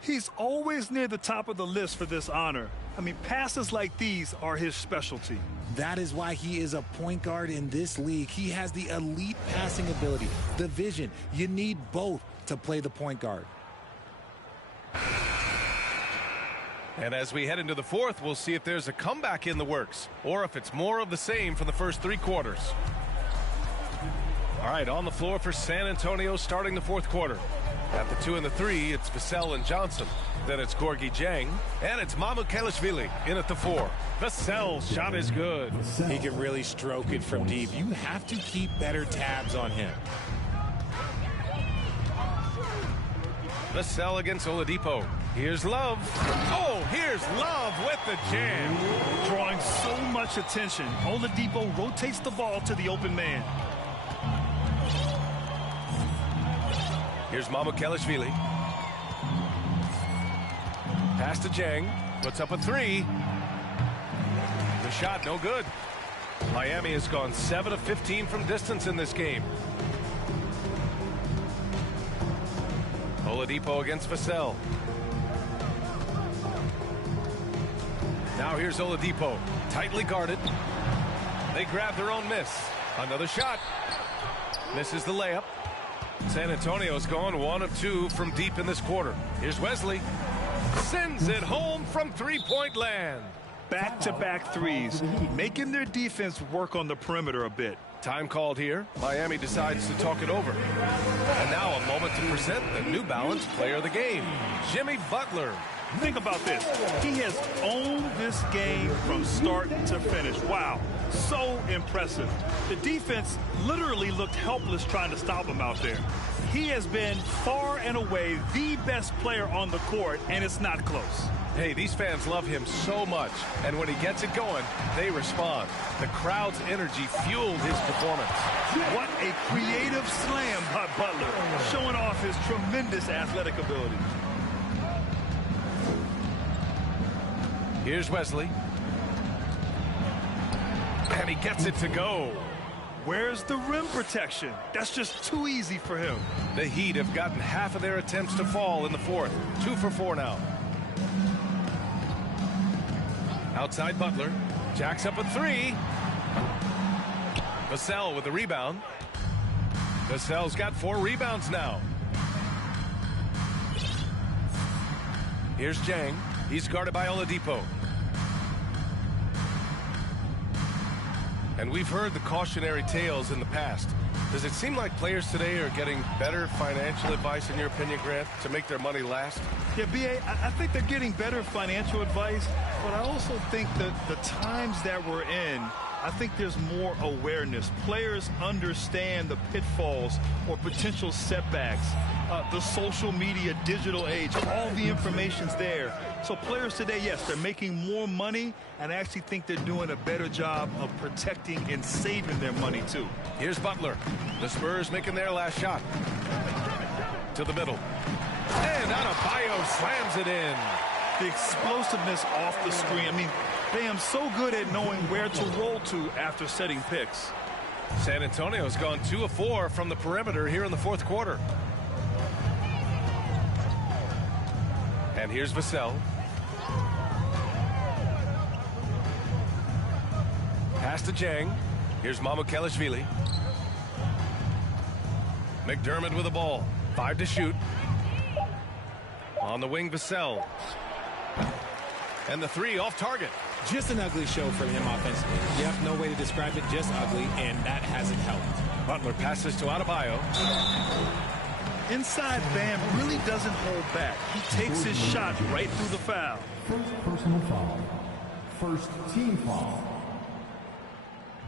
He's always near the top of the list for this honor. I mean, passes like these are his specialty. That is why he is a point guard in this league. He has the elite passing ability, the vision. You need both to play the point guard. And as we head into the fourth, we'll see if there's a comeback in the works or if it's more of the same from the first 3 quarters. All right, on the floor for San Antonio starting the fourth quarter. At the 2 and the 3, it's Vassell and Johnson. Then it's Gorgui Dieng, and it's Mamukelashvili in at the 4. Vassell's shot is good. He can really stroke it from deep. You have to keep better tabs on him. Vassell against Oladipo. Here's Love. Oh, here's Love with the jam. Drawing so much attention, Oladipo rotates the ball to the open man. Here's Mamukelashvili. Pass to Dieng. Puts up a 3. The shot no good. Miami has gone 7 of 15 from distance in this game. Oladipo against Vassell. Now here's Oladipo. Tightly guarded. They grab their own miss. Another shot. Misses the layup. San Antonio's gone 1 of 2 from deep in this quarter. Here's Wesley. Sends it home from 3-point land. back-to-back threes, making their defense work on the perimeter a bit. Time called here. Miami decides to talk it over. And now a moment to present the New Balance Player of the Game, Jimmy Butler. Think about this. He has owned this game from start to finish. Wow, so impressive. The defense literally looked helpless trying to stop him out there. He has been far and away the best player on the court, and it's not close. Hey, these fans love him so much, and when he gets it going, they respond. The crowd's energy fueled his performance. What a creative slam by Butler, showing off his tremendous athletic ability. Here's Wesley. And he gets it to go. Where's the rim protection? That's just too easy for him. The Heat have gotten half of their attempts to fall in the fourth. 2 for 4 now. Outside Butler. Jacks up a 3. Vassell with the rebound. Vassell's got 4 rebounds now. Here's Jang. He's guarded by Oladipo. And we've heard the cautionary tales in the past. Does it seem like players today are getting better financial advice, in your opinion, Grant, to make their money last? Yeah, B.A., I think they're getting better financial advice, but I also think that the times that we're in, I think there's more awareness. Players understand the pitfalls or potential setbacks. The social media, digital age, all the information's there. So players today, yes, they're making more money, and I actually think they're doing a better job of protecting and saving their money, too. Here's Butler. The Spurs making their last shot. To the middle. And Adebayo slams it in. The explosiveness off the screen. I mean, Bam's so good at knowing where to roll to after setting picks. San Antonio's gone 2 of 4 from the perimeter here in the fourth quarter. And here's Vassell. Pass to Jang. Here's Mamukelashvili. McDermott with the ball. 5 to shoot. On the wing, Vassell. And the 3 off target. Just an ugly show from him offensively. Yep, no way to describe it, just ugly, and that hasn't helped. Butler passes to Adebayo. Inside, Bam really doesn't hold back. He takes his shot right through the foul. First personal foul. First team foul.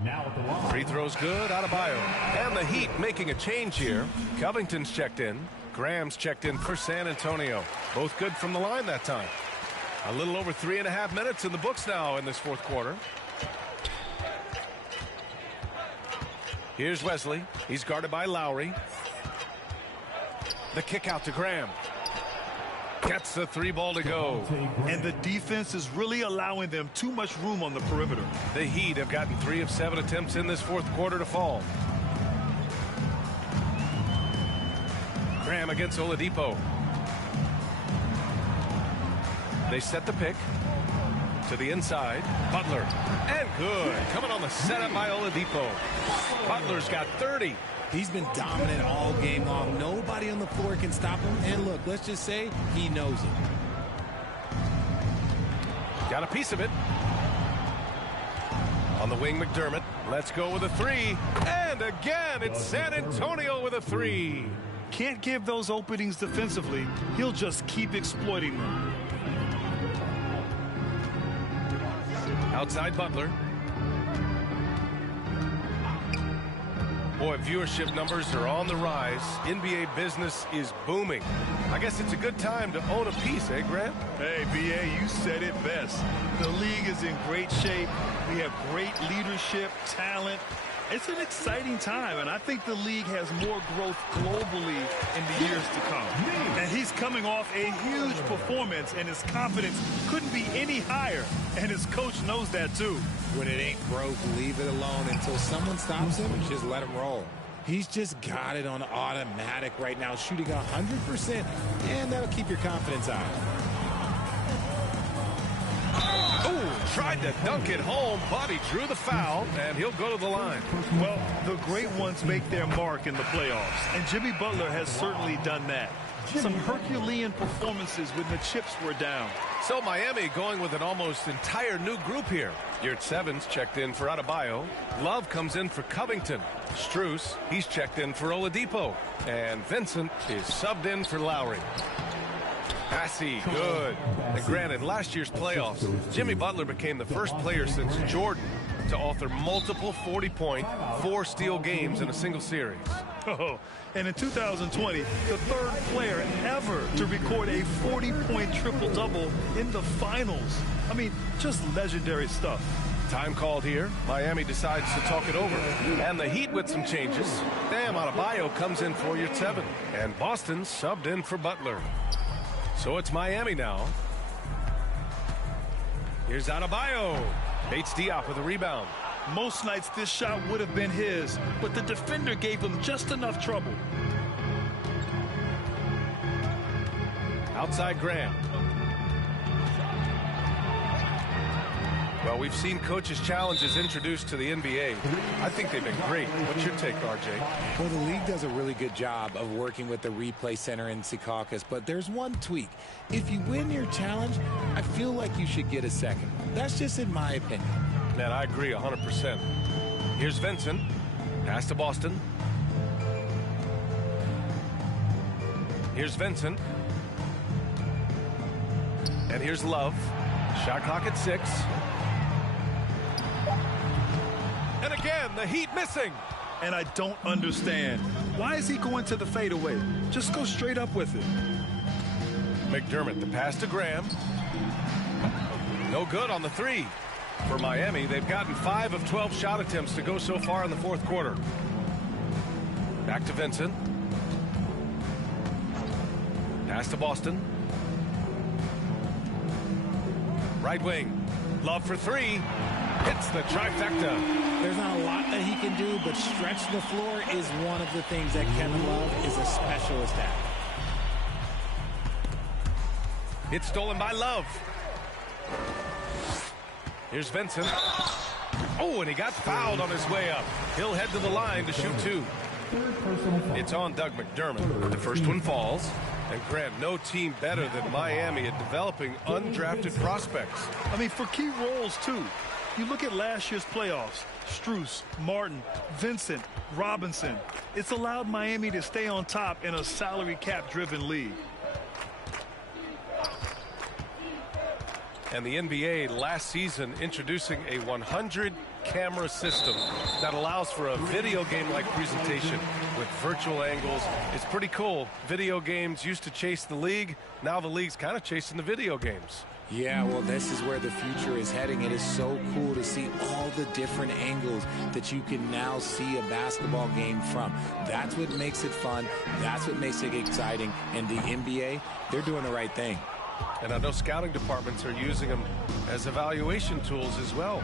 Now at the line. Free throws good, Adebayo. And the Heat making a change here. Covington's checked in. Graham's checked in for San Antonio. Both good from the line that time. A little over 3.5 minutes in the books now in this fourth quarter. Here's Wesley. He's guarded by Lowry. The kick out to Graham. Gets the 3 ball to go. And the defense is really allowing them too much room on the perimeter. The Heat have gotten 3 of 7 attempts in this fourth quarter to fall. Graham against Oladipo. They set the pick to the inside. Butler. And good. Coming on the setup by Oladipo. Butler's got 30. He's been dominant all game long. Nobody on the floor can stop him. And look, let's just say he knows it. Got a piece of it. On the wing, McDermott. Let's go with a 3. And again, it's San Antonio with a 3. Can't give those openings defensively. He'll just keep exploiting them. Outside Butler. Boy, viewership numbers are on the rise. NBA business is booming. I guess it's a good time to own a piece, eh, Grant? Hey, B.A., you said it best. The league is in great shape. We have great leadership, talent. It's an exciting time, and I think the league has more growth globally in the years to come. And he's coming off a huge performance, and his confidence couldn't be any higher. And his coach knows that, too. When it ain't broke, leave it alone until someone stops him and just let him roll. He's just got it on automatic right now, shooting 100%, and that'll keep your confidence high. Oh, tried to dunk it home, but he drew the foul, and he'll go to the line. Well, the great ones make their mark in the playoffs, and Jimmy Butler has certainly done that. some Herculean performances when the chips were down. So Miami going with an almost entire new group here. Yurt Sevens checked in for Adebayo. Love comes in for Covington. Strus, he's checked in for Oladipo. And Vincent is subbed in for Lowry. Passy, good. And granted, last year's playoffs, Jimmy Butler became the first player since Jordan to author multiple 40-point, 4-steal games in a single series. Oh, and in 2020, the third player ever to record a 40-point triple-double in the finals. I mean, just legendary stuff. Time called here. Miami decides to talk it over. And the Heat with some changes. Bam Adebayo comes in for Yurt Seven. And Boston subbed in for Butler. So it's Miami now. Here's Adebayo. Bates Diop with a rebound. Most nights this shot would have been his, but the defender gave him just enough trouble. Outside Graham. Well, we've seen coaches' challenges introduced to the NBA. I think they've been great. What's your take, RJ? Well, the league does a really good job of working with the replay center in Secaucus, but there's one tweak. If you win your challenge, I feel like you should get a second one. That's just in my opinion. Man, I agree 100%. Here's Vincent. Pass to Boston. Here's Vincent. And here's Love. Shot clock at 6. And again, the Heat missing. And I don't understand. Why is he going to the fadeaway? Just go straight up with it. McDermott, the pass to Graham. No good on the 3. For Miami, they've gotten 5 of 12 shot attempts to go so far in the fourth quarter. Back to Vincent. Pass to Boston. Right wing. Love for 3. Hits the trifecta. There's not a lot that he can do, but stretch the floor is one of the things that Kevin Love is a specialist at. It's stolen by Love. Here's Vincent. Oh, and he got fouled on his way up. He'll head to the line to shoot 2. It's on Doug McDermott. The first one falls. And Grant, no team better than Miami at developing undrafted prospects. I mean, for key roles, too. You look at last year's playoffs. Strus, Martin, Vincent, Robinson. It's allowed Miami to stay on top in a salary cap-driven league. And the NBA last season introducing a 100-camera system that allows for a video game-like presentation with virtual angles. It's pretty cool. Video games used to chase the league. Now the league's kind of chasing the video games. Yeah, well, this is where the future is heading. It is so cool to see all the different angles that you can now see a basketball game from. That's what makes it fun. That's what makes it exciting. And the NBA, they're doing the right thing. And I know scouting departments are using them as evaluation tools as well.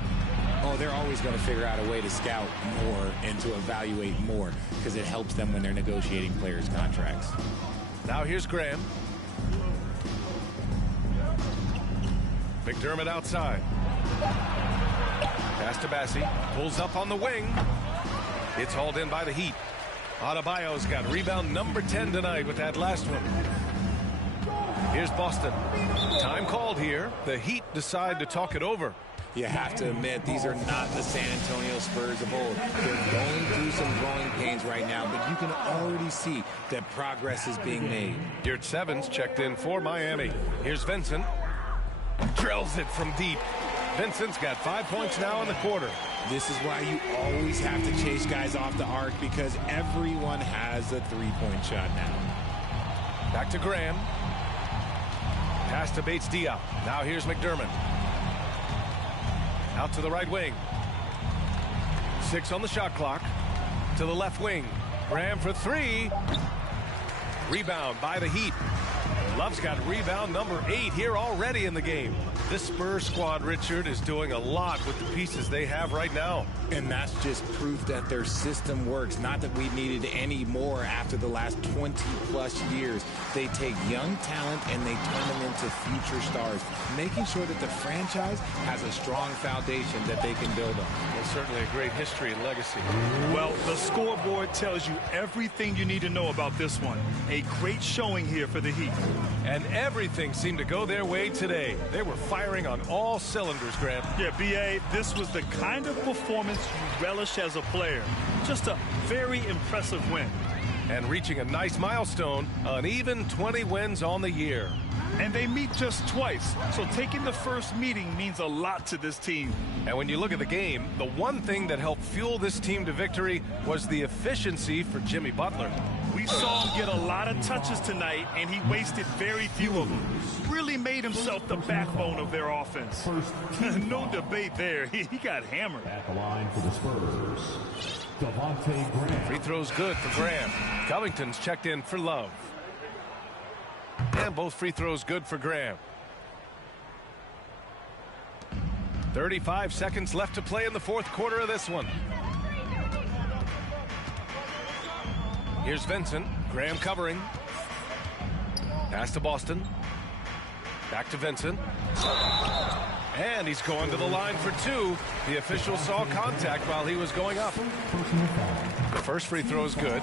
Oh, they're always going to figure out a way to scout more and to evaluate more because it helps them when they're negotiating players' contracts. Now here's Graham. McDermott outside. Pass to Bassey. Pulls up on the wing. It's hauled in by the Heat. Adebayo's got rebound number 10 tonight with that last one. Here's Boston. Time called here. The Heat decide to talk it over. You have to admit, these are not the San Antonio Spurs of old. They're going through some growing pains right now, but you can already see that progress is being made. Yurt Sevens checked in for Miami. Here's Vincent. Drills it from deep. Vincent's got 5 points now in the quarter. This is why you always have to chase guys off the arc because everyone has a three-point shot now. Back to Graham. Pass to Bates Diop. Now here's McDermott. Out to the right wing. 6 on the shot clock. To the left wing. Graham for 3. Rebound by the Heat. Love's got rebound number 8 here already in the game. This Spurs squad, Richard, is doing a lot with the pieces they have right now. And that's just proof that their system works. Not that we needed any more after the last 20-plus years. They take young talent and they turn them into future stars, making sure that the franchise has a strong foundation that they can build on. And certainly a great history and legacy. Well, the The scoreboard tells you everything you need to know about this one. A great showing here for the Heat. And everything seemed to go their way today. They were firing on all cylinders, Graham. Yeah, B.A., this was the kind of performance you relish as a player. Just a very impressive win. And reaching a nice milestone, an even 20 wins on the year. And they meet just twice, so taking the first meeting means a lot to this team. And when you look at the game, the one thing that helped fuel this team to victory was the efficiency for Jimmy Butler. We saw him get a lot of touches tonight, and he wasted very few of them. Really made himself the backbone of their offense. No debate there. He got hammered. At the line for the Spurs, Devontae Graham. Free throws good for Graham. Covington's checked in for Love. And both free throws good for Graham. 35 seconds left to play in the fourth quarter of this one. Here's Vincent. Graham covering. Pass to Boston. Back to Vincent. And he's going to the line for two. The official saw contact while he was going up. The first free throw is good.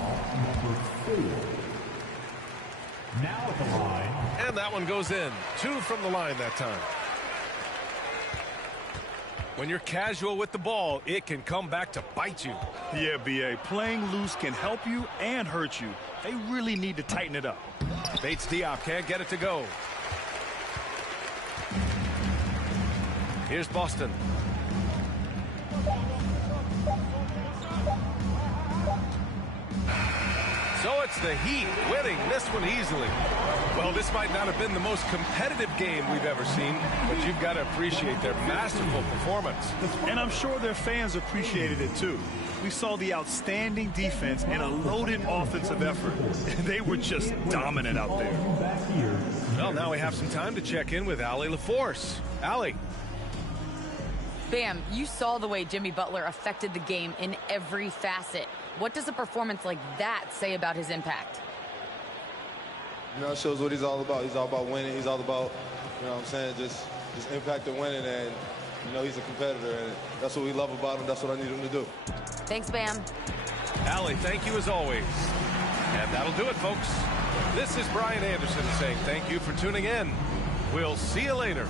Now at the line. And that one goes in. Two from the line that time. When you're casual with the ball, it can come back to bite you. Yeah, B.A., playing loose can help you and hurt you. They really need to tighten it up. Bates Diop can't get it to go. Here's Boston. So it's the Heat winning this one easily. Well, this might not have been the most competitive game we've ever seen, but you've got to appreciate their masterful performance. And I'm sure their fans appreciated it too. We saw the outstanding defense and a loaded offensive effort. They were just dominant out there. Well, now we have some time to check in with Allie LaForce. Allie. Bam, you saw the way Jimmy Butler affected the game in every facet. What does a performance like that say about his impact? You know, it shows what he's all about. He's all about winning. He's all about, you know what I'm saying, just impact and winning. And, you know, he's a competitor. And that's what we love about him. That's what I need him to do. Thanks, Bam. Allie, thank you as always. And that'll do it, folks. This is Brian Anderson saying thank you for tuning in. We'll see you later.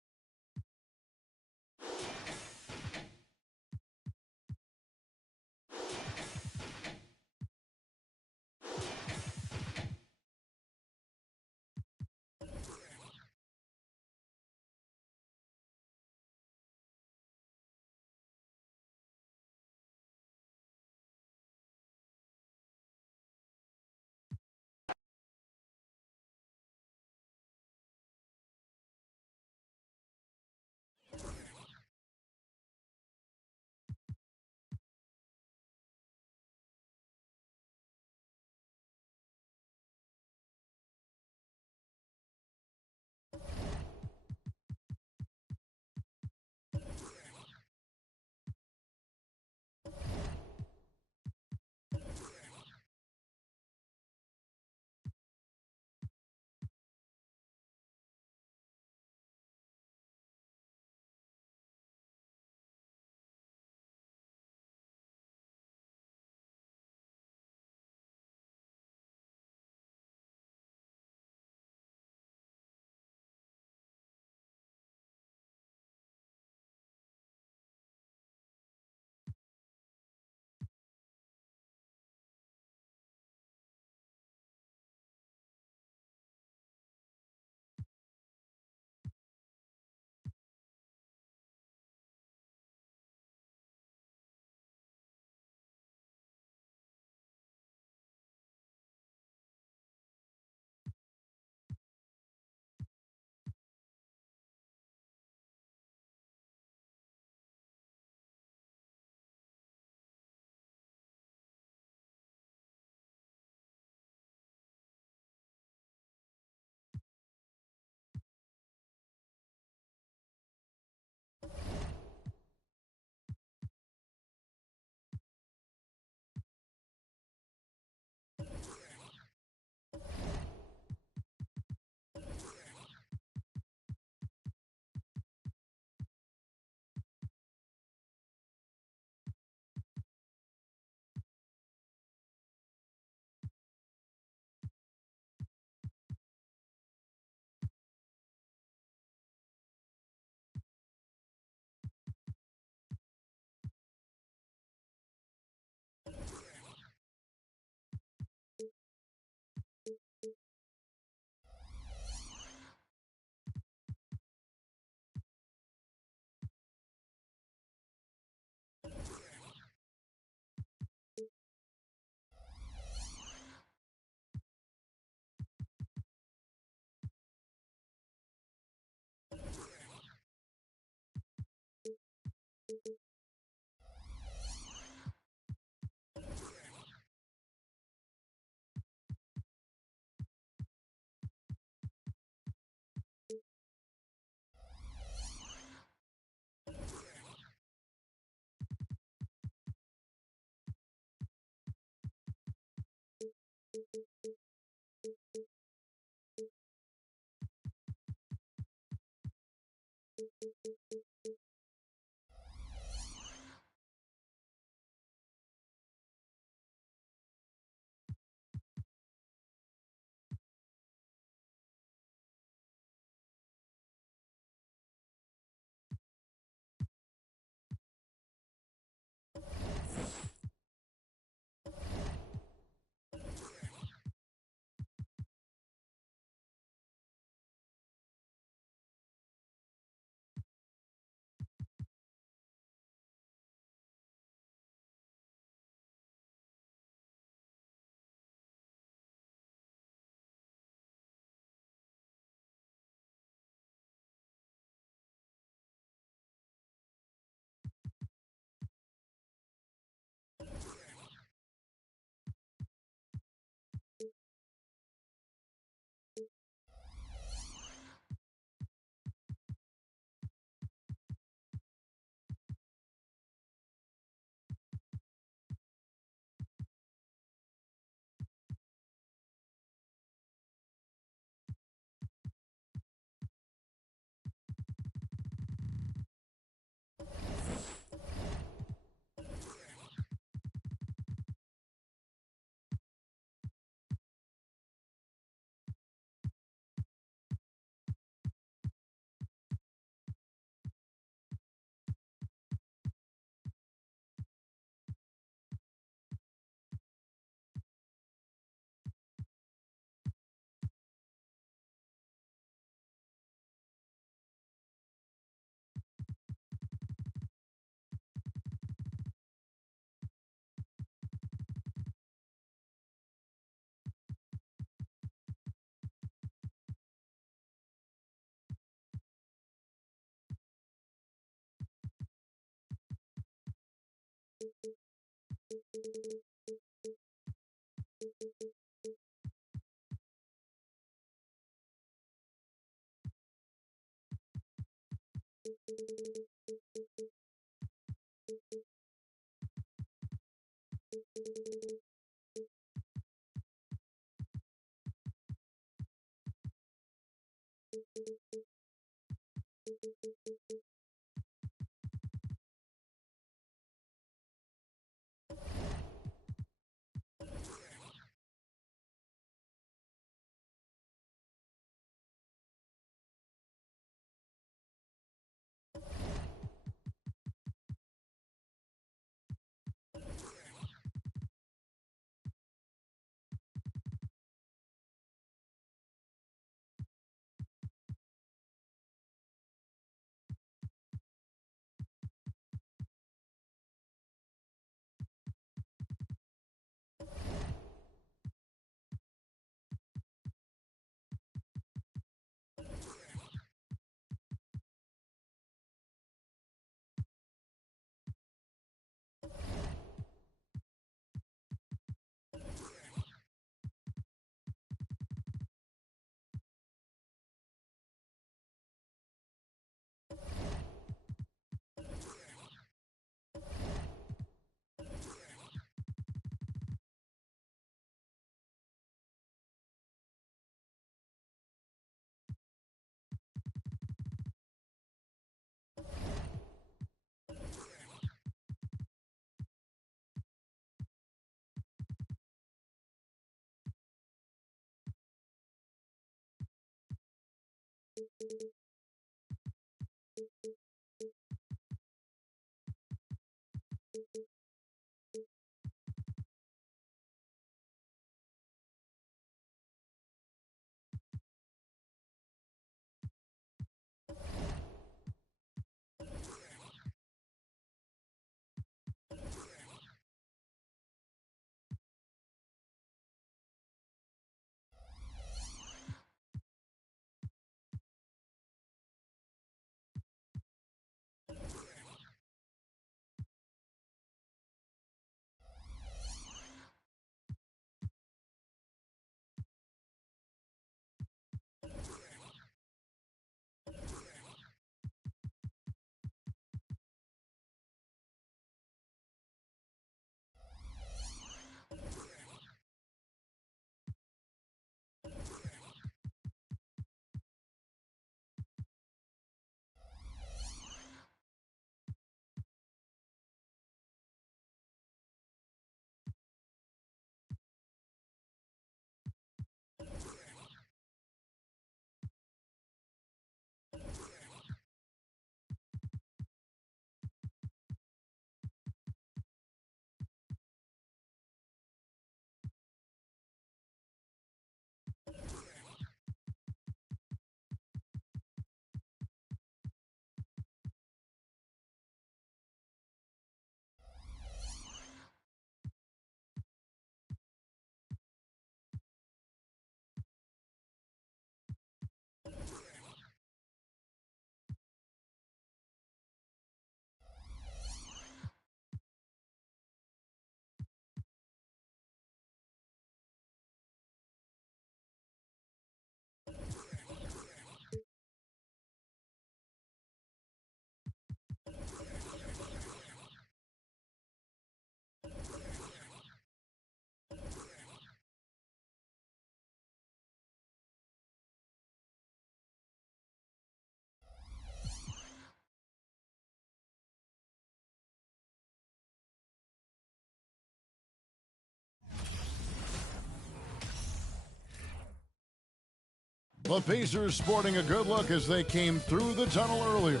The Pacers sporting a good look as they came through the tunnel earlier.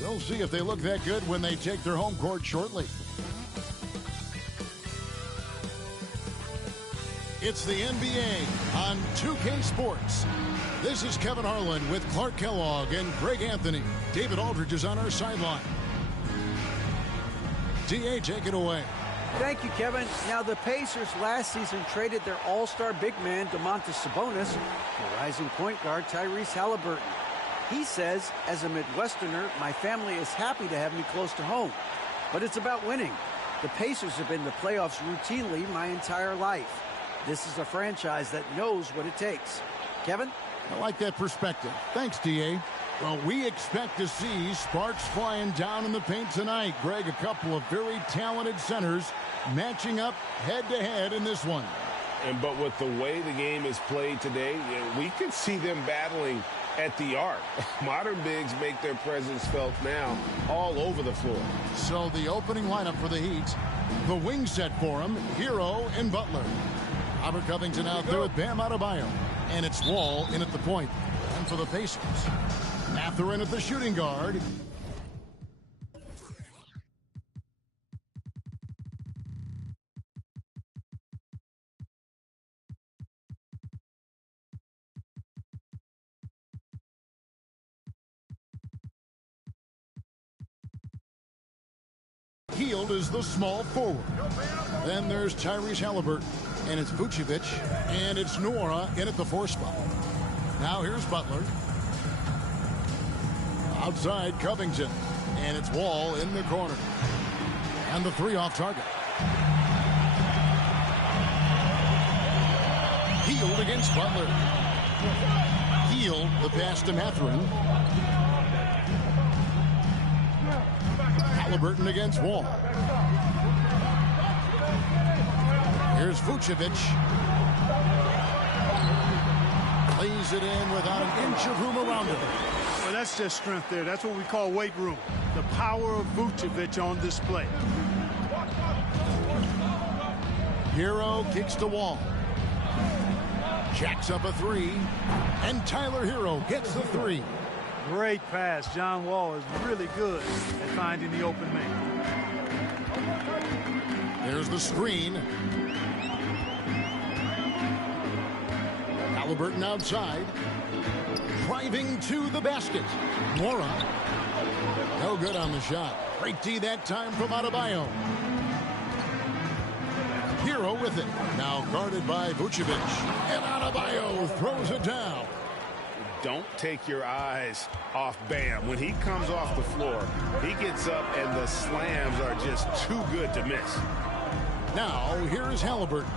We'll see if they look that good when they take their home court shortly. It's the NBA on 2K Sports. This is Kevin Harlan with Clark Kellogg and Greg Anthony. David Aldridge is on our sideline. D.A., take it away. Thank you, Kevin. Now, the Pacers last season traded their all-star big man, Domantas Sabonis, for rising point guard Tyrese Halliburton. He says, as a Midwesterner, my family is happy to have me close to home. But it's about winning. The Pacers have been to playoffs routinely my entire life. This is a franchise that knows what it takes. Kevin? I like that perspective. Thanks, D.A. Well, we expect to see sparks flying down in the paint tonight. Greg, a couple of very talented centers matching up head-to-head in this one. But with the way the game is played today, we could see them battling at the arc. Modern bigs make their presence felt now all over the floor. So the opening lineup for the Heat, the wing set for him, Hero and Butler. Robert Covington out there with Bam Adebayo. And it's Wall in at the point. And for the Pacers, Mathurin at the shooting guard. Hield is the small forward. Then there's Tyrese Halliburton. And it's Vucevic, and it's Nora in at the 4 spot. Now here's Butler. Outside Covington, and it's Wall in the corner. And the 3 off target. Hield against Butler. Hield, the pass to Mathurin. Halliburton against Wall. Here's Vucevic. Plays it in without an inch of room around him. Well, that's just strength there. That's what we call weight room. The power of Vucevic on display. Hero kicks to Wall. Jacks up a 3. And Tyler Hero gets the 3. Great pass. John Wall is really good at finding the open man. There's the screen. Halliburton outside. Driving to the basket. Mora. No good on the shot. Great D that time from Adebayo. Hero with it. Now guarded by Vucevic. And Adebayo throws it down. Don't take your eyes off Bam. When he comes off the floor, he gets up and the slams are just too good to miss. Now, here's Halliburton.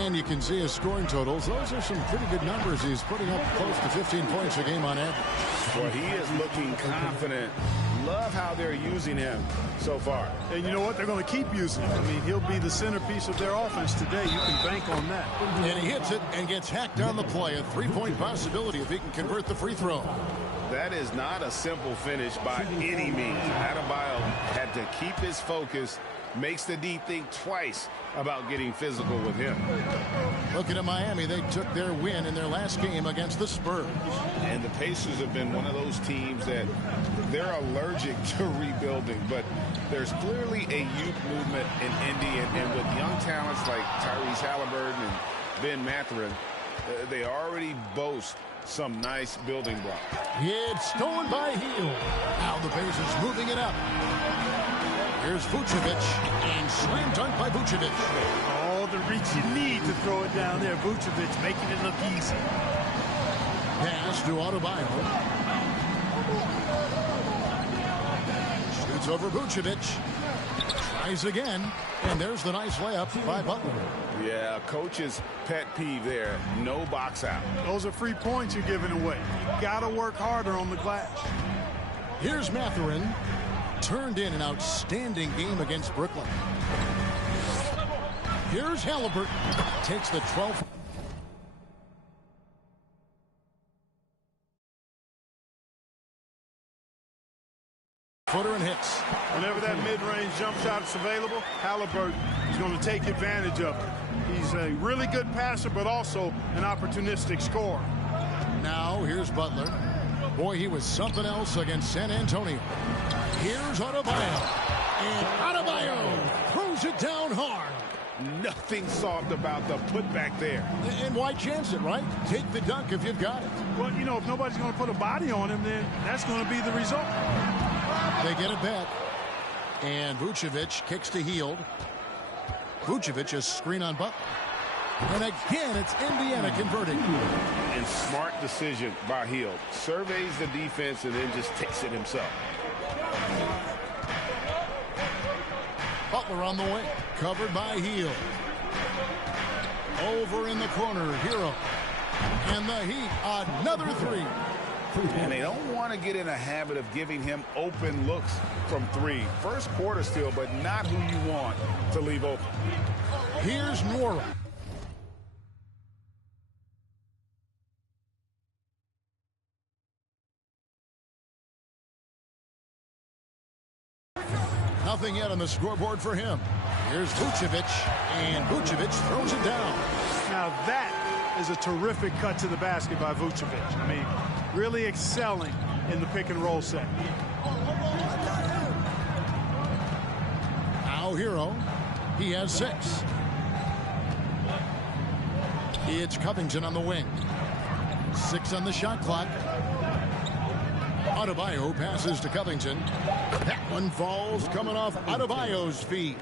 And you can see his scoring totals. Those are some pretty good numbers. He's putting up close to 15 points a game on average. Well, he is looking confident. Love how they're using him so far. And you know what? They're going to keep using him. I mean, he'll be the centerpiece of their offense today. You can bank on that. And he hits it and gets hacked on the play. A 3-point possibility if he can convert the free throw. That is not a simple finish by any means. Adebayo had to keep his focus, makes the D think twice about getting physical with him. Looking at Miami, they took their win in their last game against the Spurs. And the Pacers have been one of those teams that they're allergic to rebuilding, but there's clearly a youth movement in Indy, and with young talents like Tyrese Halliburton and Ben Mathurin, they already boast some nice building blocks. It's stolen by Hield. Now the Pacers moving it up. Here's Vucevic, and slam dunk by Vucevic. All the reach you need to throw it down there. Vucevic making it look easy. Pass to Adebayo. Shoots over Vucevic. Tries again, and there's the nice layup by Butler. Yeah, coach's pet peeve there. No box out. Those are free points you're giving away. You got to work harder on the glass. Here's Mathurin. Turned in an outstanding game against Brooklyn. Here's Halliburton. Takes the 12th. Footer and hits. Whenever that mid-range jump shot is available, Halliburton is going to take advantage of it. He's a really good passer, but also an opportunistic scorer. Now here's Butler. Boy, he was something else against San Antonio. Here's Adebayo. And Adebayo throws it down hard. Nothing soft about the putback there. And why chance it, right? Take the dunk if you've got it. Well, you know, if nobody's going to put a body on him, then that's going to be the result. They get it back. And Vucevic kicks to Hield. Vucevic a screen on Butler. And again, it's Indiana converting. And smart decision by Hield. Surveys the defense and then just takes it himself. Butler on the wing. Covered by Hield. Over in the corner, Hero. And the Heat, another three. And they don't want to get in a habit of giving him open looks from three. First quarter still, but not who you want to leave open. Here's Nwora. Nothing yet on the scoreboard for him. Here's Vucevic, and Vucevic throws it down. Now that is a terrific cut to the basket by Vucevic. I mean, really excelling in the pick and roll set. Now Hero, he has 6. It's Covington on the wing. 6 on the shot clock. Adebayo passes to Covington. That one falls coming off Adebayo's feet.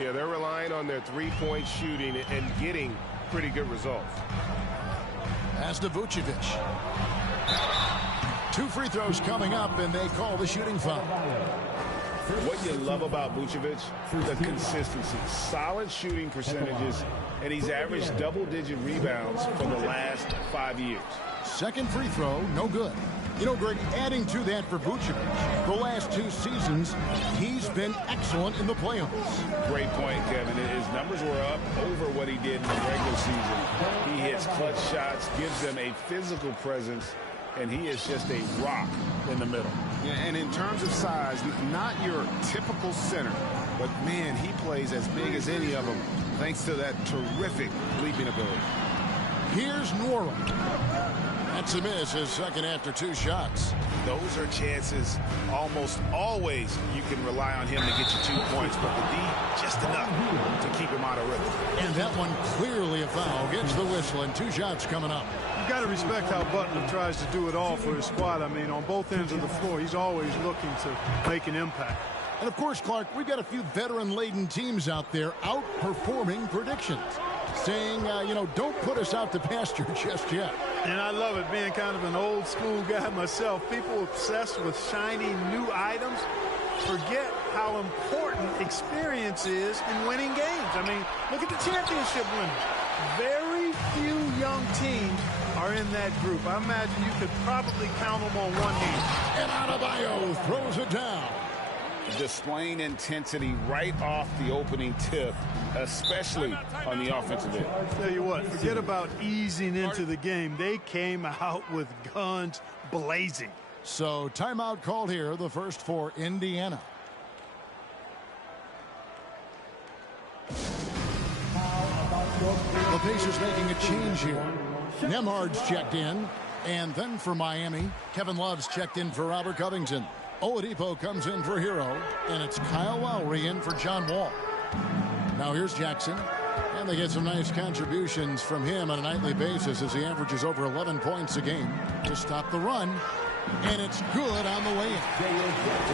Yeah, they're relying on their three-point shooting and getting pretty good results. Pass to Vucevic. 2 free throws coming up, and they call the shooting foul. What you love about Vucevic, the consistency. Solid shooting percentages, and he's averaged double-digit rebounds for the last 5 years. Second free throw, no good. You know, Greg, adding to that for Vucevic, the last 2 seasons, he's been excellent in the playoffs. Great point, Kevin. His numbers were up over what he did in the regular season. He hits clutch shots, gives them a physical presence, and he is just a rock in the middle. Yeah, and in terms of size, not your typical center, but, man, he plays as big as any of them, thanks to that terrific leaping ability. Here's Nwora. That's a miss, his second after 2 shots. Those are chances almost always you can rely on him to get you 2 points, but the D, just enough to keep him out of rhythm. And that one clearly a foul. Gets the whistle, and 2 shots coming up. You've got to respect how Butler tries to do it all for his squad. I mean, on both ends of the floor, he's always looking to make an impact. And, of course, Clark, we've got a few veteran-laden teams out there outperforming predictions. Saying, you know, don't put us out to pasture just yet. And I love it, being kind of an old school guy myself. People obsessed with shiny new items forget how important experience is in winning games. I mean, look at the championship winners. Very few young teams are in that group. I imagine you could probably count them on one hand. And Adebayo throws it down. Displaying intensity right off the opening tip, especially on the offensive end. Tell you what, forget about easing into the game. They came out with guns blazing. So timeout called here, the first for Indiana. The Pacers making a change here. Nembhard's checked in, and then for Miami, Kevin Love's checked in for Robert Covington. Oladipo comes in for Hero, and it's Kyle Lowry in for John Wall. Now here's Jackson, and they get some nice contributions from him on a nightly basis as he averages over 11 points a game to stop the run, and it's good on the way in.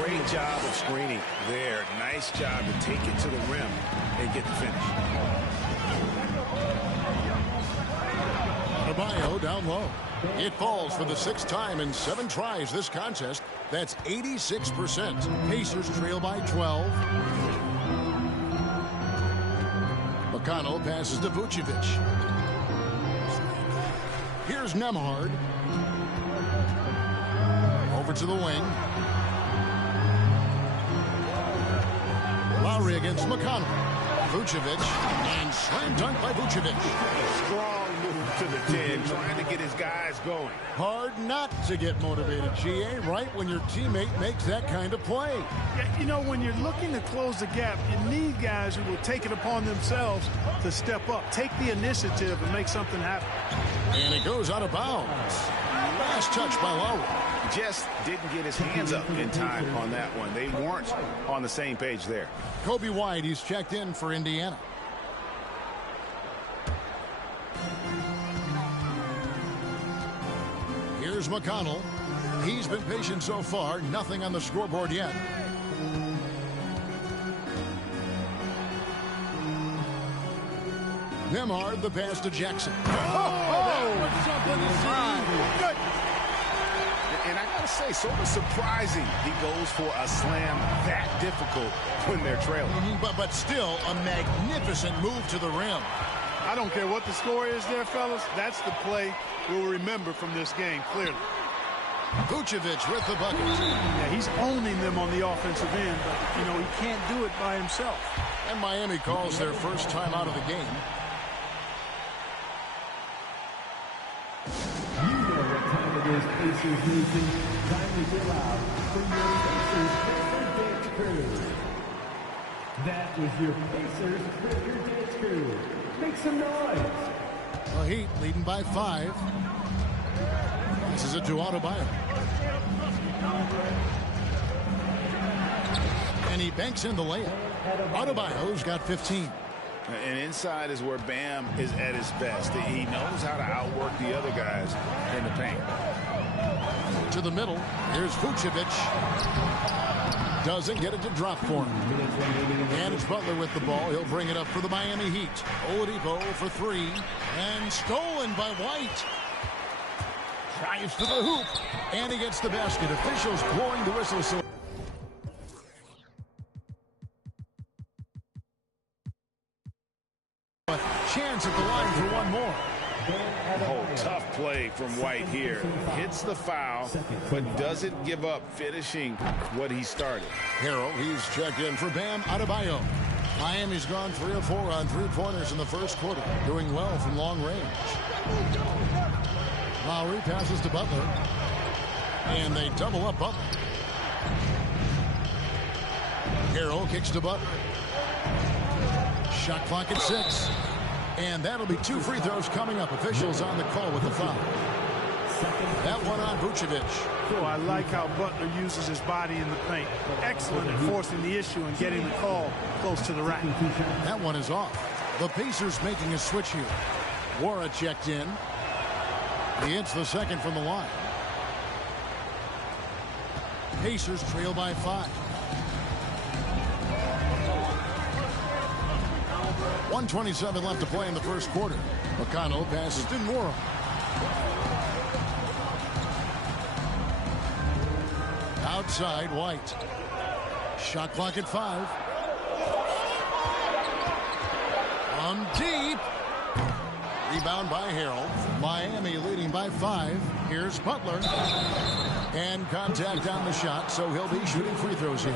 Great job of screening there. Nice job to take it to the rim and get the finish. Adebayo down low. It falls for the 6th time in 7 tries this contest. That's 86%. Pacers trail by 12. McConnell passes to Vucevic. Here's Nembhard. Over to the wing. Lowry against McConnell. Vucevic, and slam dunk by Vucevic. Strong move to the 10, trying to get his guys going. Hard not to get motivated, GA, right when your teammate makes that kind of play. Yeah, you know, when you're looking to close the gap, you need guys who will take it upon themselves to step up, take the initiative, and make something happen. And it goes out of bounds. Last touch by Lowry. Just didn't get his hands up in time on that one. They weren't on the same page there. Kobe White, he's checked in for Indiana. Here's McConnell. He's been patient so far. Nothing on the scoreboard yet. Nembhard, the pass to Jackson. That was something to see. Good. And I got to say, sort of surprising he goes for a slam that difficult when they're trailing. But still a magnificent move to the rim. I don't care what the score is there, fellas. That's the play we'll remember from this game, clearly. Vucevic with the bucket. Yeah, he's owning them on the offensive end, but, you know, he can't do it by himself. And Miami calls their first time out of the game. You know what time it is, Pacers Nation. Time to get loud for your Pacers Record Dance Crew. That is your Pacers Record Dance Crew. Make some noise. The Heat leading by 5. This is it to Adebayo. And he banks in the layup. Adebayo's got 15. And inside is where Bam is at his best. He knows how to outwork the other guys in the paint. To the middle. Here's Vucevic. Doesn't get it to drop for him. And it's Butler with the ball. He'll bring it up for the Miami Heat. Oladipo for 3. And stolen by White. Drives to the hoop. And he gets the basket. Officials blowing the whistle. So chance at the line for one more. Oh, tough play from White here. Hits the foul, but doesn't give up finishing what he started. Harrell, he's checked in for Bam Adebayo. Miami's gone 3 of 4 on 3-pointers in the first quarter. Doing well from long range. Lowry passes to Butler. And they double up Butler. Harrell kicks to Butler. Shot clock at 6. And that'll be 2 free throws coming up. Officials on the call with the foul. That one on Vucevic. Oh, I like how Butler uses his body in the paint. Excellent at forcing the issue and getting the call close to the rack. That one is off. The Pacers making a switch here. Wara checked in. He hits the second from the line. Pacers trail by 5. 1:27 left to play in the first quarter. McConnell passes to Nwora. Outside, White. Shot clock at 5. From deep. Rebound by Harrell. Miami leading by 5. Here's Butler. And contact on the shot, so he'll be shooting free throws here.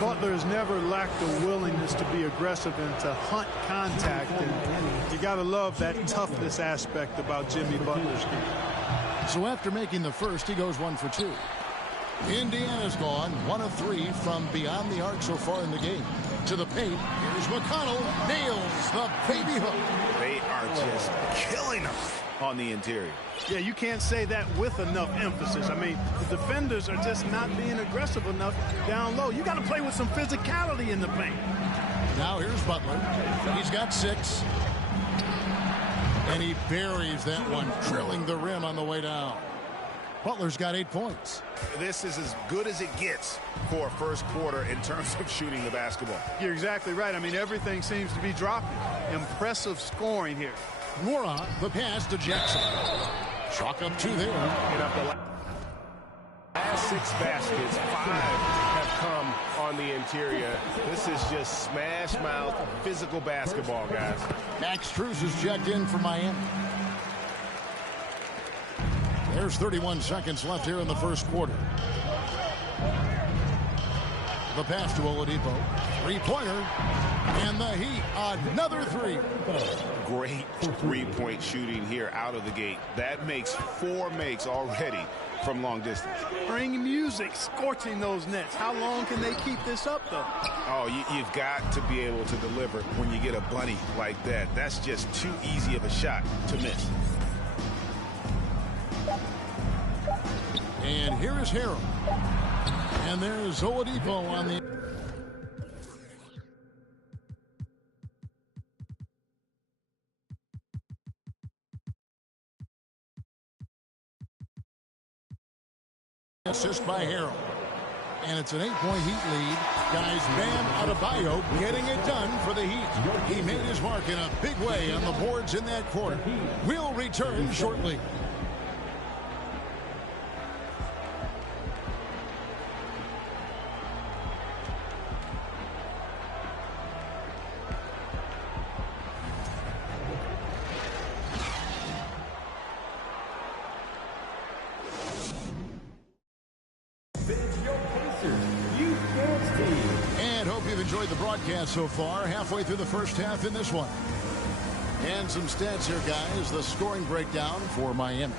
Butler has never lacked the willingness to be aggressive and to hunt contact. And you got to love that toughness aspect about Jimmy Butler's game. So after making the first, he goes 1 for 2. Indiana's gone 1 of 3 from beyond the arc so far in the game. To the paint, here's McConnell. Nails the baby hook. They are just killing them on the interior. Yeah, you can't say that with enough emphasis. I mean, the defenders are just not being aggressive enough down low. You got to play with some physicality in the paint. Now here's Butler. He's got 6. And he buries that one, drilling the rim on the way down. Butler's got 8 points. This is as good as it gets for a first quarter in terms of shooting the basketball. You're exactly right. I mean, everything seems to be dropping. Impressive scoring here. Nwora, the pass to Jackson. Chalk up 2 there. Get up the last 6 baskets, 5 have come on the interior. This is just smash mouth physical basketball, guys. Max Strus is checked in for Miami. There's 31 seconds left here in the first quarter. The pass to Oladipo. 3-pointer. And the Heat, another 3. Great 3-point shooting here out of the gate. That makes 4 makes already from long distance. Bring music, scorching those nets. How long can they keep this up, though? Oh, you've got to be able to deliver when you get a bunny like that. That's just too easy of a shot to miss. And here is Harrell. And there's Oladipo on the assist by Harrell. And it's an 8-point Heat lead. Guys, Bam Adebayo getting it done for the Heat. He made his mark in a big way on the boards in that quarter. We'll return shortly. Enjoyed the broadcast so far, halfway through the first half in this one. And some stats here, guys. The scoring breakdown for Miami.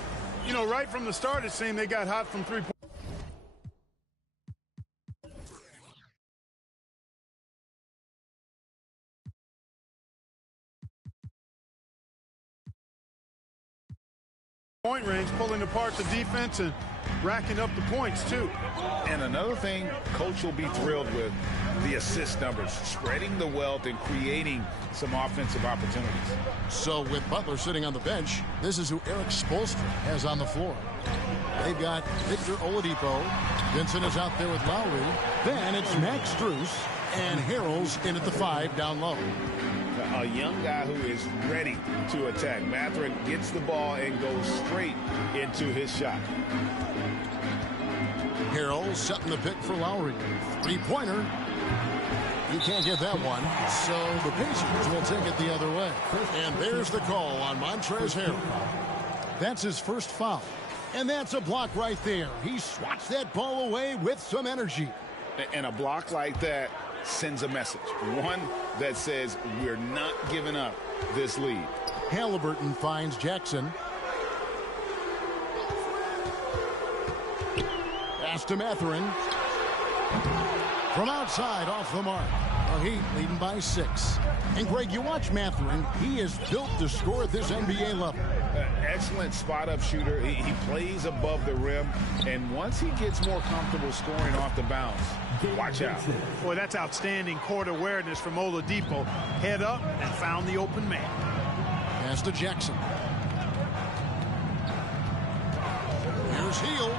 You know, right from the start, it seemed they got hot from three-point. Point range, pulling apart the defense and racking up the points, too. And another thing Coach will be thrilled with, the assist numbers, spreading the wealth and creating some offensive opportunities. So with Butler sitting on the bench, this is who Eric Spoelstra has on the floor. They've got Victor Oladipo. Vincent is out there with Lowry. Then it's Max Strus, and Harrell's in at the 5 down low. A young guy who is ready to attack. Mathurin gets the ball and goes straight into his shot. Harrell setting the pick for Lowry. Three-pointer. You can't get that one, so the Pacers will take it the other way. And there's the call on Montrezl Harrell. That's his first foul. And that's a block right there. He swats that ball away with some energy. And a block like that sends a message. One that says we're not giving up this lead. Halliburton finds Jackson. Pass to Mathurin. From outside, off the mark. The Heat leading by 6. And Greg, you watch Mathurin. He is built to score at this NBA level. Excellent spot-up shooter. He plays above the rim. And once he gets more comfortable scoring off the bounce, watch out. Boy, that's outstanding court awareness from Oladipo. Head up and found the open man. Pass to Jackson. Here's Hield.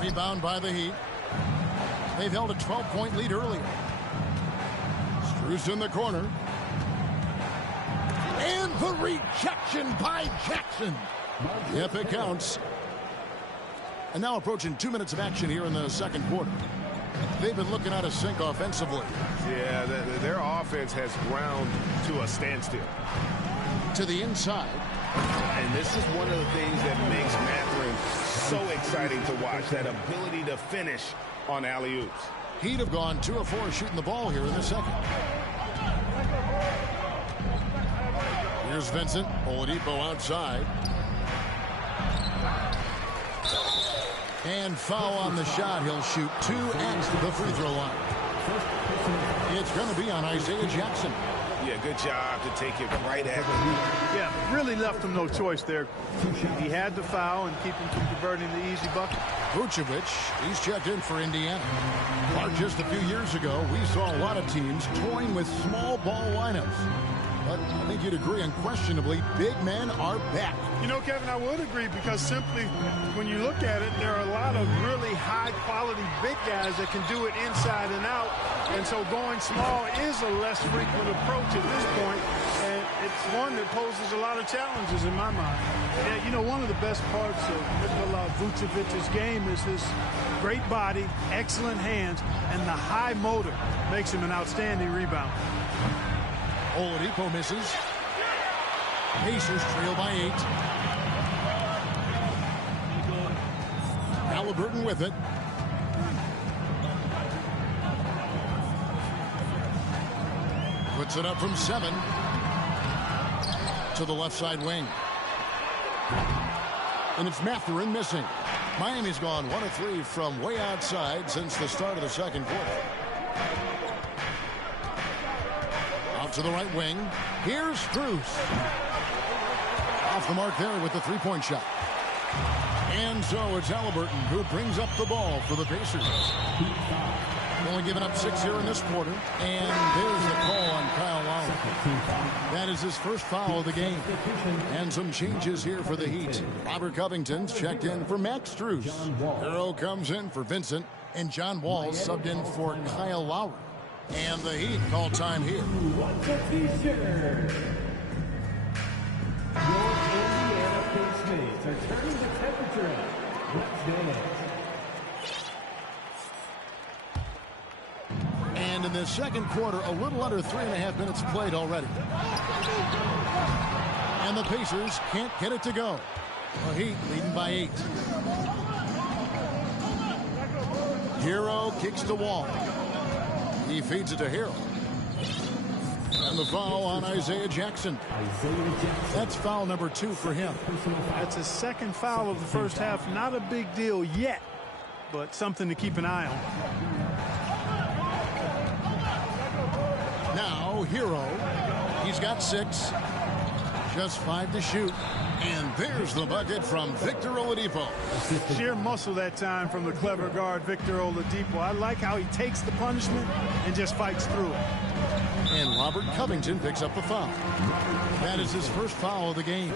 Rebound by the Heat. They've held a 12-point lead earlier. Strus in the corner. And the rejection by Jackson. Yep, it counts. And now approaching 2 minutes of action here in the second quarter. They've been looking out of sync offensively. Yeah, their offense has ground to a standstill. To the inside. And this is one of the things that makes Mathurin so exciting to watch, that ability to finish on alley-oops. He'd have gone 2 of 4 shooting the ball here in the second. Here's Vincent. Oladipo outside. And foul on the shot. He'll shoot 2 at the free throw line. It's going to be on Isaiah Jackson. Yeah, good job to take it right at him. Yeah, really left him no choice there. He had the foul and keep him from converting the easy bucket. Vucevic, he's checked in for Indiana. Mark, just a few years ago, we saw a lot of teams toying with small ball lineups. But I think you'd agree, unquestionably, big men are back. You know, Kevin, I would agree, because simply when you look at it, there are a lot of really high-quality big guys that can do it inside and out. And so going small is a less frequent approach at this point, and it's one that poses a lot of challenges in my mind. Yeah, you know, one of the best parts of Nikola Vucevic's game is his great body, excellent hands, and the high motor makes him an outstanding rebounder. Oladipo misses. Pacers trail by 8. Halliburton with it. Puts it up from 7 to the left side wing. And it's Mathurin missing. Miami's gone 1 of 3 from way outside since the start of the second quarter. Out to the right wing. Here's Strus. Off the mark there with the three-point shot. And And so it's Halliburton who brings up the ball for the Pacers. Only giving up 6 here in this quarter. And there's the call on Kyle Lowry. That is his first foul of the game. And some changes here for the Heat. Robert Covington's checked in for Max Strus. Hero comes in for Vincent. And John Wall subbed in for Kyle Lowry. And the Heat call time here. Your Indiana Pacers are turning the temperature up. Let's dance. And in the second quarter, a little under 3.5 minutes played already. And the Pacers can't get it to go. The Heat leading by 8. Hero kicks the Wall. He feeds it to Hero. And the foul on Isaiah Jackson. That's foul number 2 for him. That's his second foul of the first half. Not a big deal yet, but something to keep an eye on. Now Hero. He's got 6. Just 5 to shoot. And there's the bucket from Victor Oladipo. Sheer muscle that time from the clever guard, Victor Oladipo. I like how he takes the punishment and just fights through it. And Robert Covington picks up the foul. That is his first foul of the game.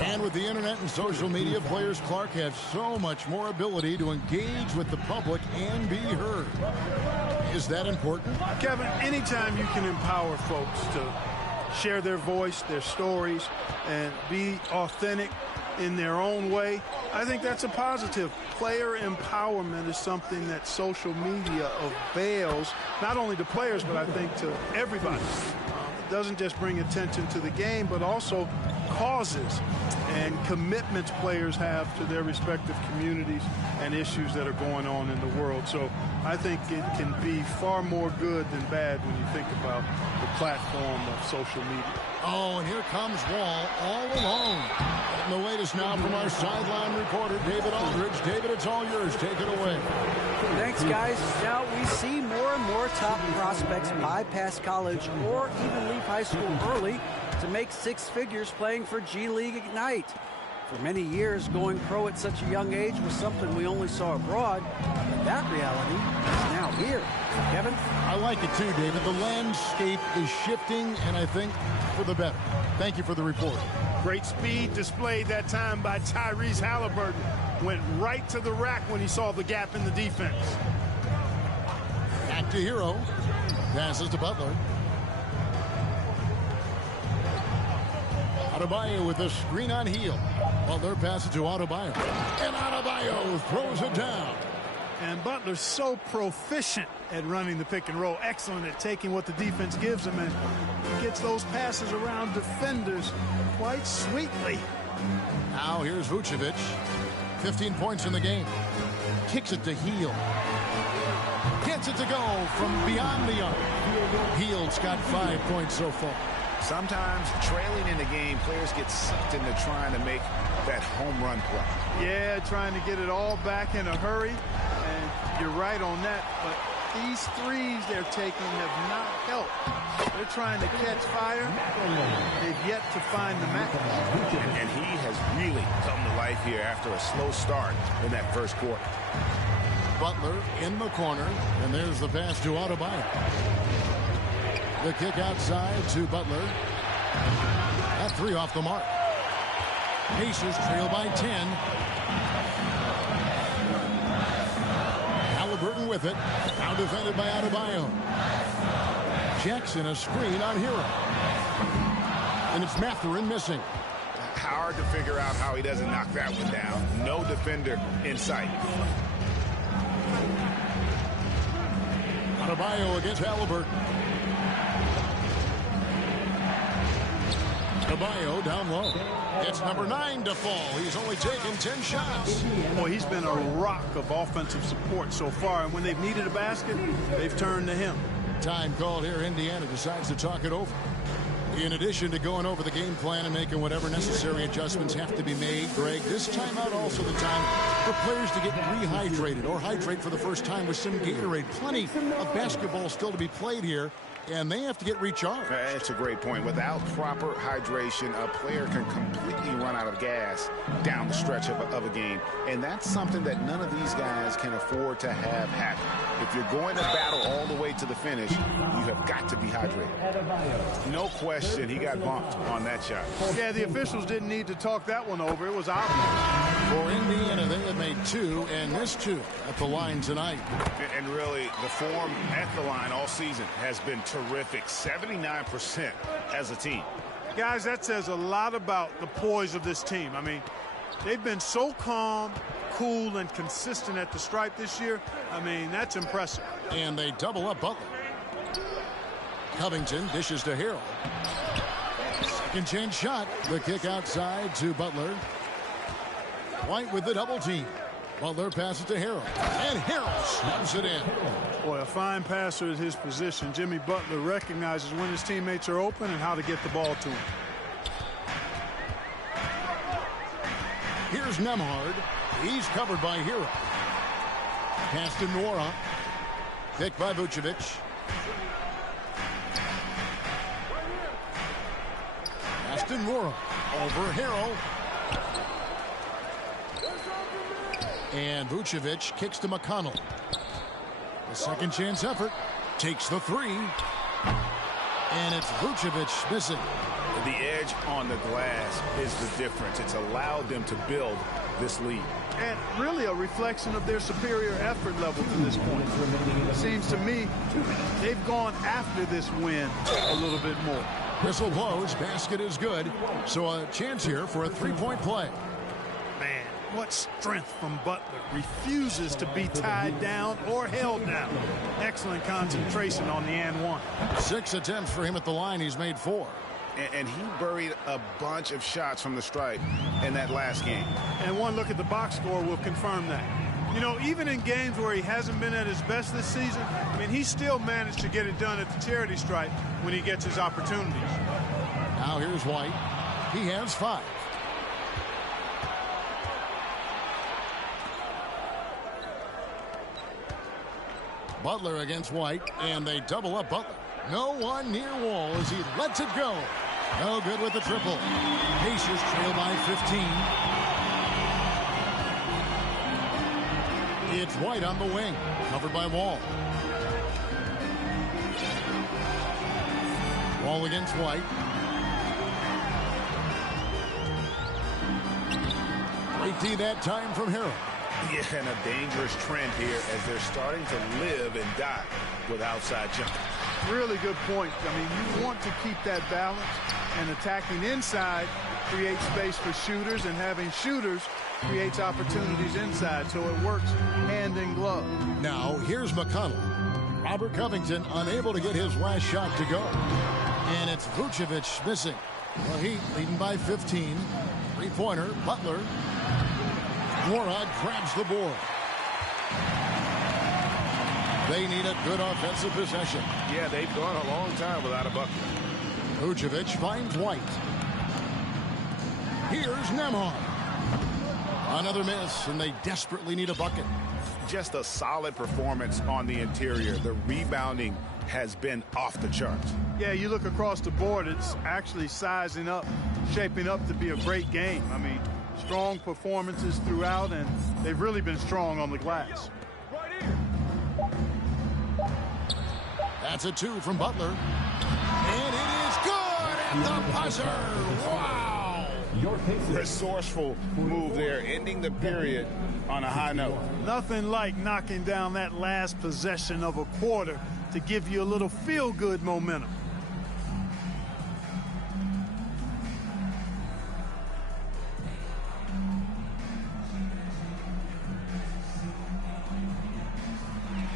And with the internet and social media, players Clark have so much more ability to engage with the public and be heard. Is that important? Kevin, anytime you can empower folks to share their voice, their stories, and be authentic in their own way, I think that's a positive. Player empowerment is something that social media avails, not only to players, but I think to everybody. It doesn't just bring attention to the game, but also causes and commitments players have to their respective communities and issues that are going on in the world. So I think it can be far more good than bad when you think about the platform of social media. Oh, and here comes Wall all alone. And the latest now from our sideline reporter, David Aldridge. David, it's all yours. Take it away. Thanks, guys. Now we see more and more top prospects bypass college or even leave high school early to make 6 figures playing for G League Ignite. For many years, going pro at such a young age was something we only saw abroad. But that reality is now here. Kevin? I like it too, David. The landscape is shifting, and I think for the better. Thank you for the report. Great speed displayed that time by Tyrese Halliburton. Went right to the rack when he saw the gap in the defense. Back to Hero. Passes to Butler. Adebayo with a screen on heel. Butler passes to Adebayo. And Adebayo throws it down. And Butler's so proficient at running the pick and roll. Excellent at taking what the defense gives him. And he gets those passes around defenders quite sweetly. Now here's Vucevic. 15 points in the game. Kicks it to Hield. Gets it to go from beyond the arc. Hield's got 5 points so far. Sometimes trailing in the game, players get sucked into trying to make that home run play. Yeah, trying to get it all back in a hurry. And you're right on that. But these threes they're taking have not helped. They're trying to catch fire. They've yet to find the match. And he has really come to life here after a slow start in that first quarter. Butler in the corner. And there's the pass to Adebayo. The kick outside to Butler. That 3 off the mark. Pacers trail by 10. Halliburton with it. Now defended by Adebayo. Jackson a screen on Hero. And it's Mathurin missing. Hard to figure out how he doesn't knock that one down. No defender in sight. Adebayo against Halliburton. Adebayo down low. It's number 9 to fall. He's only taken 10 shots. Boy, he's been a rock of offensive support so far. And when they've needed a basket, they've turned to him. Time called here. Indiana decides to talk it over. In addition to going over the game plan and making whatever necessary adjustments have to be made, Greg, this timeout also the time for players to get rehydrated or hydrate for the first time with some Gatorade. Plenty of basketball still to be played here. and they have to get recharged. That's a great point. Without proper hydration, a player can completely run out of gas down the stretch of a game. And that's something that none of these guys can afford to have happen. If you're going to battle all the way to the finish, you have got to be hydrated. No question, he got bumped on that shot. Yeah, the officials didn't need to talk that one over. It was obvious. For Indiana, they have made 2 and missed 2 at the line tonight. And really, the form at the line all season has been terrific. 79% as a team. Guys, that says a lot about the poise of this team. I mean, they've been so calm, cool, and consistent at the stripe this year. I mean, that's impressive. And they double up Butler. Covington dishes to Harrell. Second chance shot. The kick outside to Butler. White with the double team. Butler passes to Harrell. And Harrell snaps it in. Boy, a fine passer at his position. Jimmy Butler recognizes when his teammates are open and how to get the ball to him. Here's Nembhard. He's covered by Hero. Pass to Nwora. Picked by Vucevic. Pass to Nwora. Over Hero. And Vucevic kicks to McConnell. The second chance effort. Takes the 3. And it's Vucevic missing. The edge on the glass is the difference. It's allowed them to build this lead. And really a reflection of their superior effort level to this point. It seems to me they've gone after this win a little bit more. Whistle blows. Basket is good. So a chance here for a 3-point play. Man, what strength from Butler. Refuses to be tied down or held down. Excellent concentration on the and 1. 6 attempts for him at the line. He's made 4. And he buried a bunch of shots from the stripe in that last game. And one look at the box score will confirm that. You know, even in games where he hasn't been at his best this season, I mean, he still managed to get it done at the charity stripe when he gets his opportunities. Now here's White. He has 5. Butler against White, and they double up Butler. No one near Wall as he lets it go. No good with the triple. Pacers trail by 15. It's White on the wing, covered by Wall. Wall against White. Great D that time from Harrell. Yeah, and a dangerous trend here as they're starting to live and die with outside jumpers. Really good point. I mean, you want to keep that balance, and attacking inside creates space for shooters, and having shooters creates opportunities inside, so it works hand in glove. Now, here's McConnell. Robert Covington unable to get his last shot to go. And it's Vucevic missing. The Heat leading by 15. 3-pointer, Butler. Nwora grabs the board. They need a good offensive possession. Yeah, they've gone a long time without a bucket. Vucevic finds White. Here's Nembhard. Another miss, and they desperately need a bucket. Just a solid performance on the interior. The rebounding has been off the charts. Yeah, you look across the board, it's actually sizing up, shaping up to be a great game. I mean, strong performances throughout, and they've really been strong on the glass. That's a 2 from Butler. And it is good at the buzzer. Wow. Resourceful move there, ending the period on a high note. Nothing like knocking down that last possession of a quarter to give you a little feel-good momentum.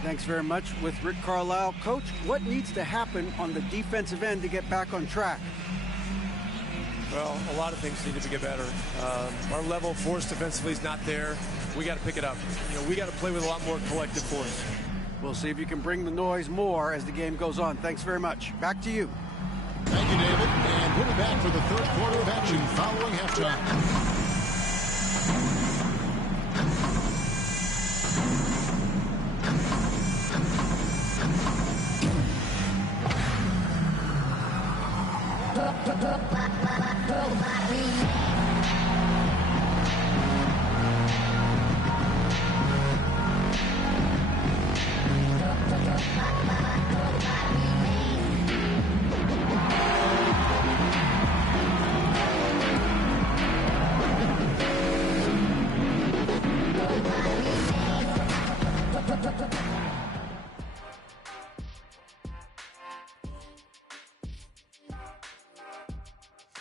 Thanks very much with Rick Carlisle. Coach, what needs to happen on the defensive end to get back on track? Well, a lot of things need to get better. Our level of force defensively is not there. We got to pick it up. You know, we got to play with a lot more collective force. We'll see if you can bring the noise more as the game goes on. Thanks very much. Back to you. Thank you, David. And we'll be back for the third quarter of action following halftime.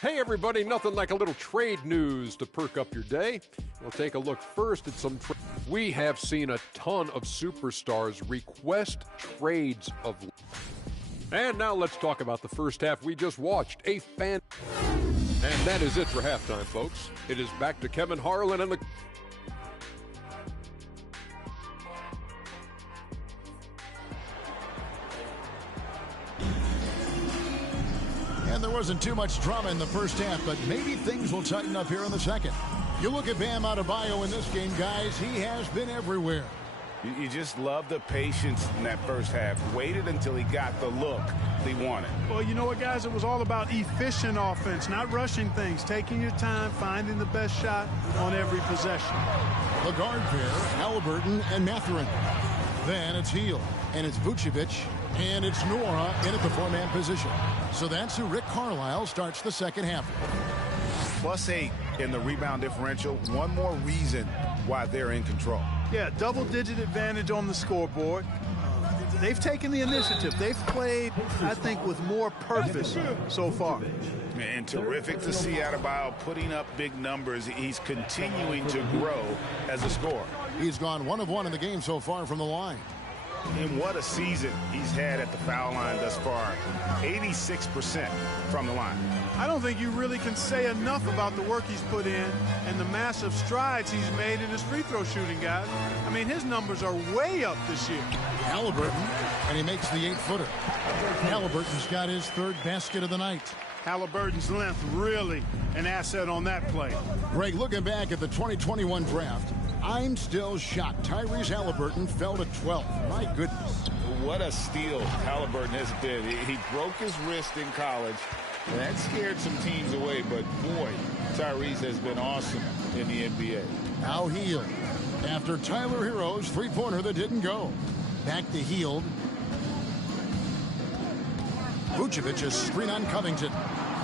Hey everybody, nothing like a little trade news to perk up your day. We'll take a look first at some we have seen a ton of superstars request trades of. And now let's talk about the first half we just watched. And that is it for halftime, folks. It is back to Kevin Harlan and the And there wasn't too much drama in the first half, but maybe things will tighten up here in the second. You look at Bam Adebayo in this game, guys, he has been everywhere. You just love the patience in that first half. Waited until he got the look he wanted. Well, you know what, guys? It was all about efficient offense, not rushing things, taking your time, finding the best shot on every possession. The guard pair, Halliburton and Mathurin. Then it's Hield, and it's Vucevic, and it's Nora in at the four-man position. So that's who Rick Carlisle starts the second half with. +8 in the rebound differential. One more reason why they're in control. Yeah, double-digit advantage on the scoreboard. They've taken the initiative. They've played, I think, with more purpose so far. And terrific to see Adebayo putting up big numbers. He's continuing to grow as a scorer. He's gone 1 of 1 in the game so far from the line. And what a season he's had at the foul line thus far. 86% from the line. I don't think you really can say enough about the work he's put in and the massive strides he's made in his free throw shooting, guys. I mean, his numbers are way up this year. Halliburton, and he makes the 8-footer. Halliburton's got his third basket of the night. Halliburton's length really an asset on that play. Greg, looking back at the 2021 draft, I'm still shocked. Tyrese Halliburton fell to 12th. My goodness. What a steal Halliburton has been. He broke his wrist in college. And that scared some teams away, but boy, Tyrese has been awesome in the NBA. Now Hield. After Tyler Herro's three-pointer that didn't go. Back to Hield. Vucevic's screen on Covington.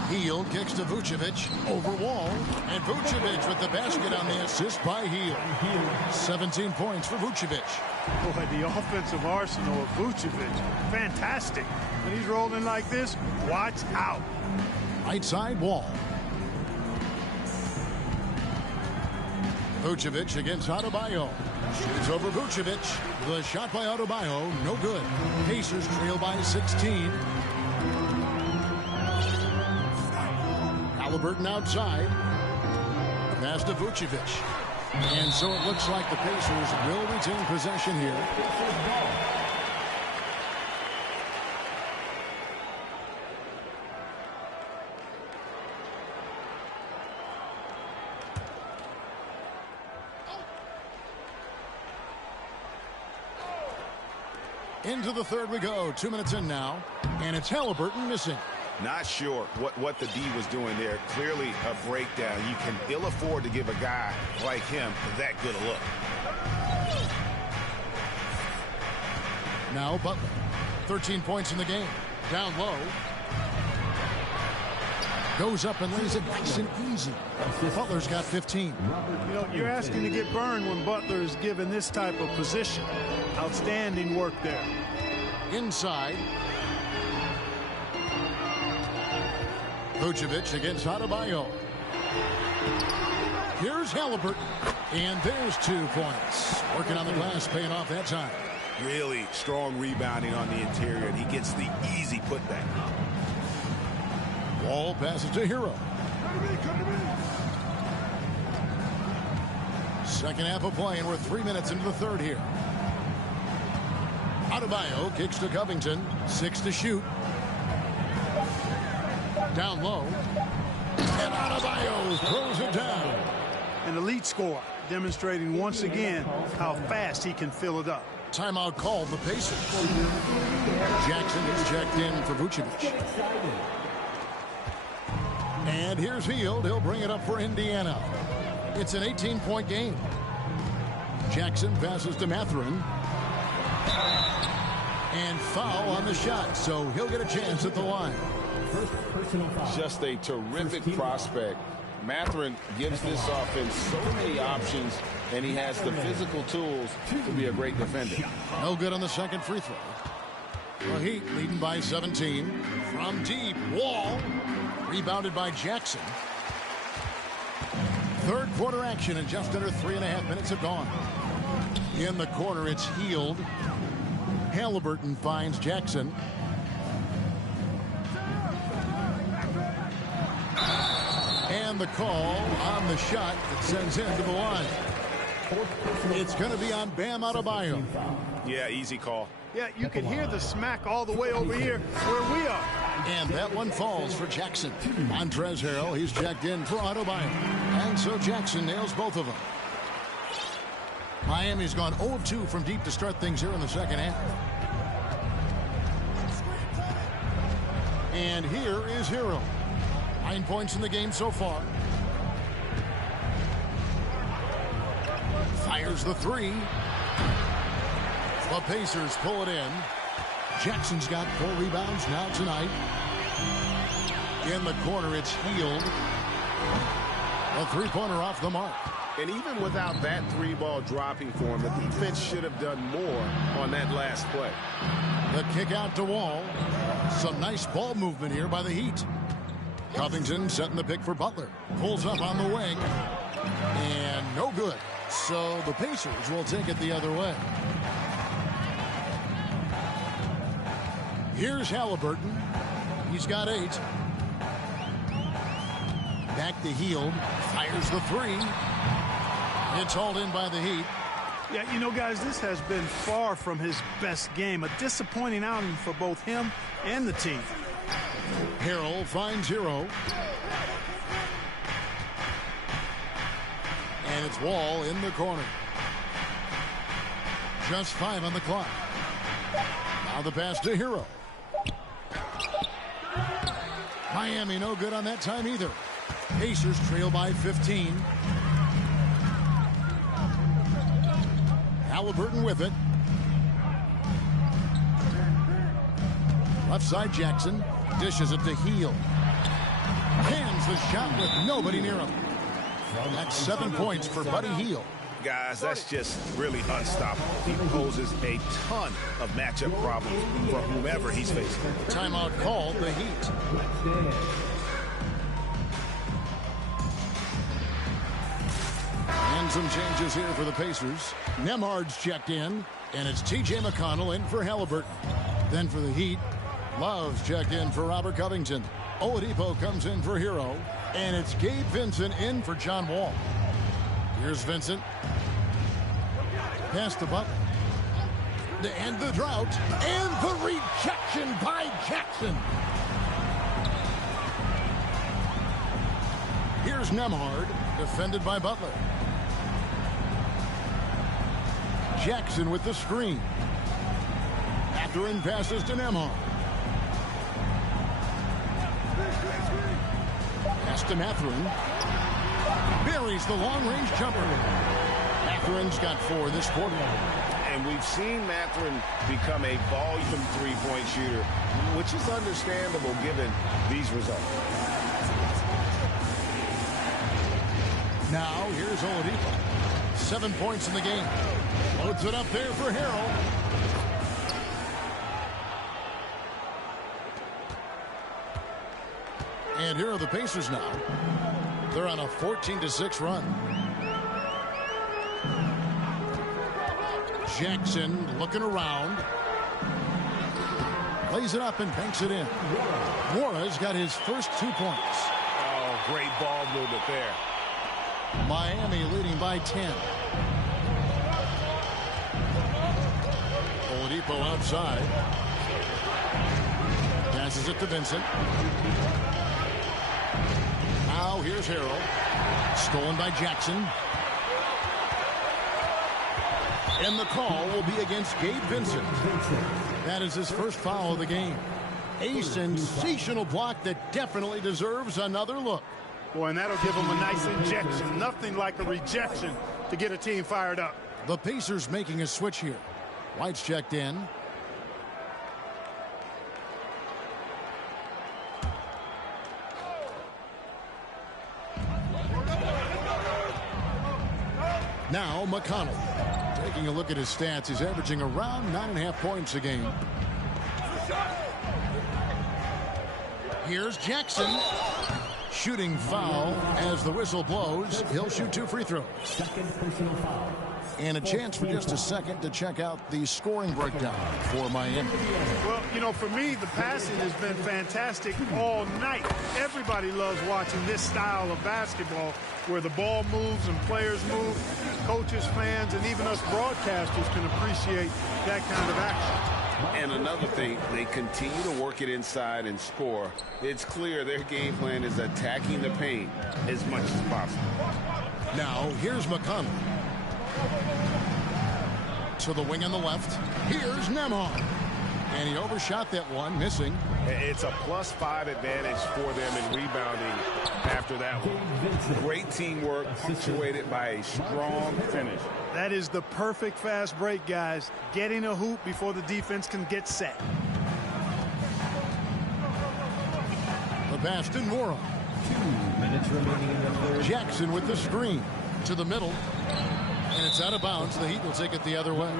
Hield kicks to Vucevic over Wall, and Vucevic with the basket on the assist by Hield. 17 points for Vucevic. Boy, the offensive arsenal of Vucevic, fantastic. When he's rolling like this, watch out. Right side Wall. Vucevic against Adebayo. Shoots over Vucevic. The shot by Adebayo, no good. Pacers trail by 16. Halliburton outside. Pass to Vucevic. And so it looks like the Pacers will retain possession here. Into the third we go. 2 minutes in now. And it's Halliburton missing. Not sure what the D was doing there. Clearly a breakdown. You can ill afford to give a guy like him that good a look. Now Butler. 13 points in the game. Down low. Goes up and lays it nice and easy. Butler's got 15. You know, you're asking to get burned when Butler is given this type of position. Outstanding work there. Inside. Vucevic against Adebayo. Here's Halliburton. And there's 2 points. Working on the glass, paying off that time. Really strong rebounding on the interior, and he gets the easy putback. Wall passes to Herro. Second half of play, and we're 3 minutes into the third here. Adebayo kicks to Covington. 6 to shoot. Down low. And Adebayo throws it down. An elite scorer, demonstrating once again how fast he can fill it up. Timeout called the Pacers. Jackson is checked in for Vucevic. And here's Hield. He'll bring it up for Indiana. It's an 18-point game. Jackson passes to Mathurin. And foul on the shot, so he'll get a chance at the line. Just a terrific prospect. Mathurin gives this offense so many options, and he has the physical tools to be a great defender. No good on the second free throw. The Heat leading by 17. From deep, Wall. Rebounded by Jackson. Third quarter action, and just under 3.5 minutes have gone. In the corner, it's Hield. Halliburton finds Jackson. And the call on the shot that sends him to the line. It's going to be on Bam Adebayo. Yeah, easy call. Yeah, you can hear the smack all the way over here where we are. And that one falls for Jackson. Montrezl Harrell, he's checked in for Adebayo. And so Jackson nails both of them. Miami's gone 0-2 from deep to start things here in the second half. And here is Harrell. 9 points in the game so far. Fires the three. The Pacers pull it in. Jackson's got 4 rebounds now tonight. In the corner, it's Hield. A three-pointer off the mark. And even without that 3-ball dropping for him, the defense should have done more on that last play. The kick out to Wall. Some nice ball movement here by the Heat. Covington setting the pick for Butler. Pulls up on the wing. And no good. So the Pacers will take it the other way. Here's Halliburton. He's got 8. Back to Hield. Fires the three. It's hauled in by the Heat. Yeah, you know, guys, this has been far from his best game. A disappointing outing for both him and the team. Harrell finds Hero. And it's Wall in the corner. Just 5 on the clock. Now the pass to Hero. Miami no good on that time either. Pacers trail by 15. Halliburton with it. Left side Jackson. Dishes it to Hield. Hands the shot with nobody near him. That's 7 points for Buddy Hield. Guys, that's just really unstoppable. He poses a ton of matchup problems for whomever he's facing. Timeout called, the Heat. And some changes here for the Pacers. Nembhard's checked in, and it's T.J. McConnell in for Halliburton. Then for the Heat, Love's checked in for Robert Covington. Oladipo comes in for Hero, and it's Gabe Vincent in for John Wall. Here's Vincent. Pass to Butler. To end the drought, and the rejection by Jackson. Here's Nembhard, defended by Butler. Jackson with the screen. Mathurin passes to Nembhard. Pass to Mathurin. Buries the long-range jumper. Mathurin's got 4 this quarter. And we've seen Mathurin become a volume three-point shooter, which is understandable given these results. Now, here's Oladipo. 7 points in the game. Loads it up there for Harrell. And here are the Pacers now. They're on a 14-6 run. Jackson looking around. Lays it up and banks it in. Mora's got his first 2 points. Oh, great ball movement there. Miami leading by 10. Oladipo outside. Passes it to Vincent. Now here's Harrell. Stolen by Jackson. And the call will be against Gabe Vincent. That is his first foul of the game. A sensational block that definitely deserves another look. Boy, and that'll give them a nice injection. Nothing like a rejection to get a team fired up. The Pacers making a switch here. White's checked in. Now McConnell. Taking a look at his stats, he's averaging around 9.5 points a game. Here's Jackson. Shooting foul as the whistle blows. He'll shoot 2 free throws. Second personal foul. And a chance for just a second to check out the scoring breakdown for Miami. Well, you know, for me, the passing has been fantastic all night. Everybody loves watching this style of basketball where the ball moves and players move. Coaches, fans, and even us broadcasters can appreciate that kind of action. And another thing, they continue to work it inside and score. It's clear their game plan is attacking the paint as much as possible. Now, here's McConnell. To the wing on the left. Here's Nembhard. And he overshot that one, missing. It's a +5 advantage for them in rebounding after that one. Great teamwork punctuated by a strong finish. That is the perfect fast break, guys. Getting a hoop before the defense can get set. The pass to Nora. 2 minutes remaining in the third. Jackson with the screen. To the middle. And it's out of bounds. The Heat will take it the other way.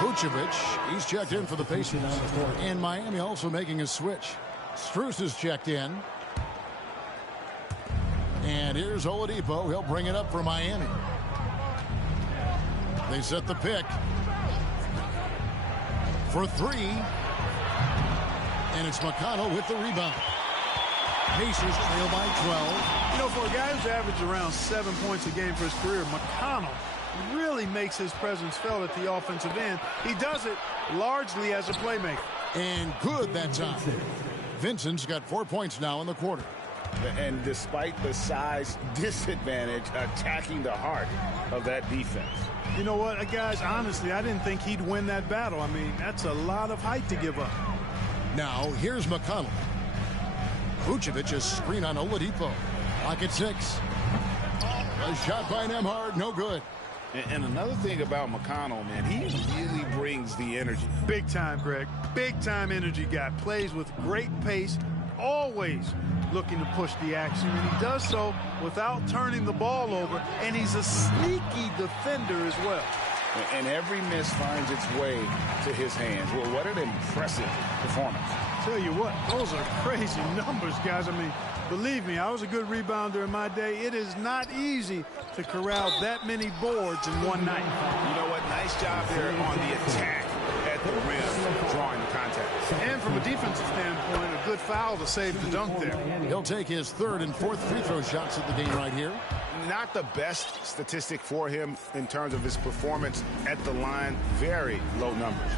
Vucevic, he's checked in for the Pacers. And Miami also making a switch. Strus is checked in. And here's Oladipo. He'll bring it up for Miami. They set the pick. For 3. And it's McConnell with the rebound. Pacers trail by 12. You know, for a guy who's averaged around 7 points a game for his career, McConnell really makes his presence felt at the offensive end. He does it largely as a playmaker. And good that time. Vincent's got 4 points now in the quarter. And despite the size disadvantage, attacking the heart of that defense. You know what, guys, honestly, I didn't think he'd win that battle. I mean, that's a lot of height to give up. Now, here's McConnell. Vucevic is screen on Oladipo. Lock at 6. A shot by Nembhard, no good. And another thing about McConnell, man, he really brings the energy. Big time, Greg. Big time energy guy. Plays with great pace, always looking to push the action. And he does so without turning the ball over. And he's a sneaky defender as well. And every miss finds its way to his hands. Well, what an impressive performance. Tell you what, those are crazy numbers, guys. I mean, believe me, I was a good rebounder in my day. It is not easy to corral that many boards in one night. You know what? Nice job there on the attack at the rim, drawing the contact. And from a defensive standpoint, a good foul to save the dunk there. He'll take his 3rd and 4th free throw shots of the game right here. Not the best statistic for him in terms of his performance at the line. Very low numbers.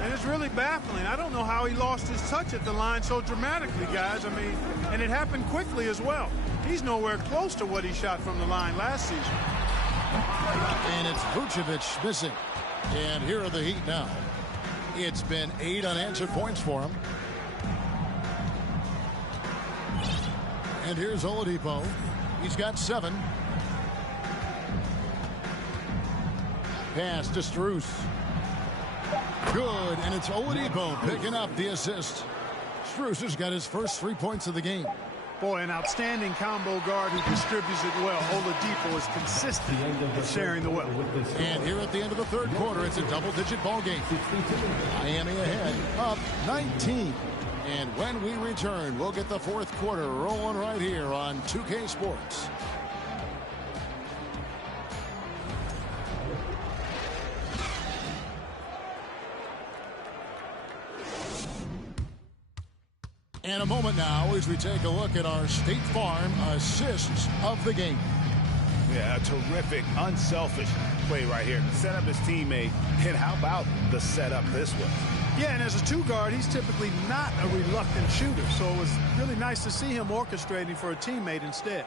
And it's really baffling. I don't know how he lost his touch at the line so dramatically, guys. I mean, and it happened quickly as well. He's nowhere close to what he shot from the line last season. And it's Vucevic missing. And here are the Heat now. It's been 8 unanswered points for him. And here's Oladipo. He's got 7. Pass to Strus. Good, and it's Oladipo picking up the assist. Strus has got his first 3 points of the game. Boy, an outstanding combo guard who distributes it well. Oladipo is consistent in sharing the wealth. And here at the end of the 3rd quarter, it's a double-digit ball game. Miami ahead, up 19. And when we return, we'll get the 4th quarter rolling right here on 2K Sports. And a moment now as we take a look at our State Farm assists of the game. Yeah, a terrific, unselfish play right here. Set up his teammate, and how about the setup this was? Yeah, and as a 2 guard, he's typically not a reluctant shooter, so it was really nice to see him orchestrating for a teammate instead.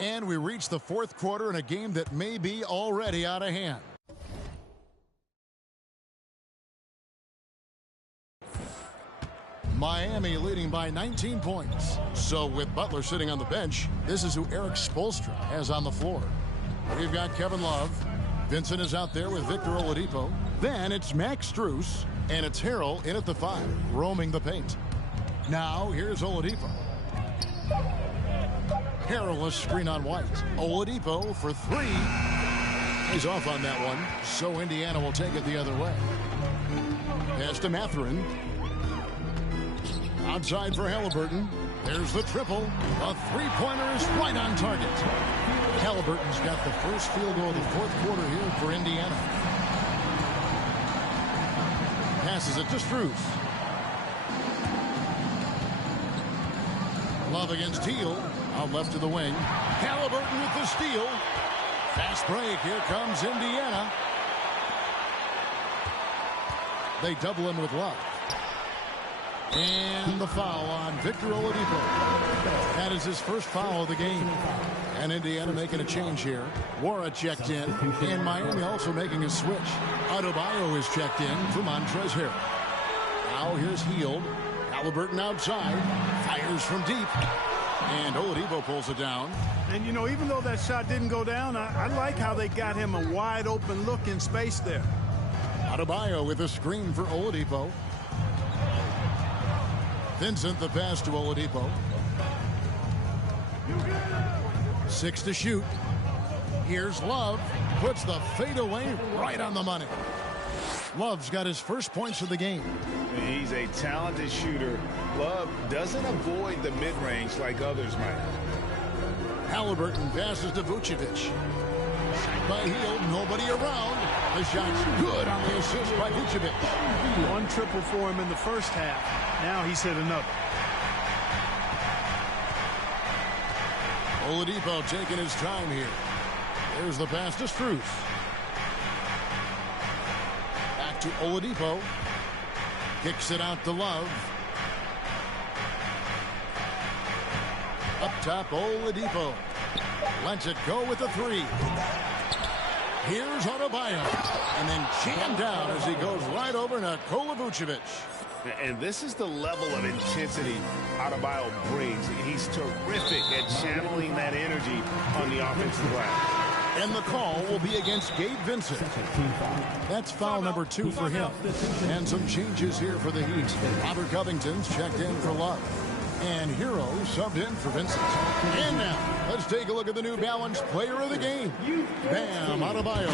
And we reach the 4th quarter in a game that may be already out of hand. Miami leading by 19 points. So with Butler sitting on the bench, this is who Eric Spoelstra has on the floor. We've got Kevin Love. Vincent is out there with Victor Oladipo. Then it's Max Strus, and it's Harrell in at the 5, roaming the paint. Now here's Oladipo. Harrell a screen on White. Oladipo for 3. He's off on that one, so Indiana will take it the other way. Pass to Mathurin. Outside for Halliburton. There's the triple. A three-pointer is right on target. Halliburton's got the first field goal of the fourth quarter here for Indiana. Passes it to Strus. Love against Teal. Out left to the wing. Halliburton with the steal. Fast break. Here comes Indiana. They double him with Love. And the foul on Victor Oladipo. That is his first foul of the game. And Indiana making a change here. Wara checked in. And Miami also making a switch. Adebayo is checked in for Montrezl Harrell. Now here's Hield. Halliburton outside. Fires from deep. And Oladipo pulls it down. And, you know, even though that shot didn't go down, I like how they got him a wide open look in space there. Adebayo with a screen for Oladipo. Vincent the pass to Oladipo. 6 to shoot. Here's Love. Puts the fadeaway right on the money. Love's got his first points of the game. He's a talented shooter. Love doesn't avoid the mid-range like others might. Halliburton passes to Vucevic. Shot by Hield. Nobody around. The shot's good on the assist by Vucevic. 1 triple for him in the first half. Now he's hit another. Oladipo taking his time here. There's the pass to Strus. Back to Oladipo. Kicks it out to Love. Up top, Oladipo. Lets it go with the 3. Here's Adebayo. And then jammed down as he goes right over Nikola Vucevic. And this is the level of intensity Adebayo brings. He's terrific at channeling that energy on the offensive glass. And the call will be against Gabe Vincent. That's foul number 2 for him. And some changes here for the Heat. Robert Covington's checked in for Love. And Hero subbed in for Vincent. And now, let's take a look at the New Balance player of the game. Bam Adebayo.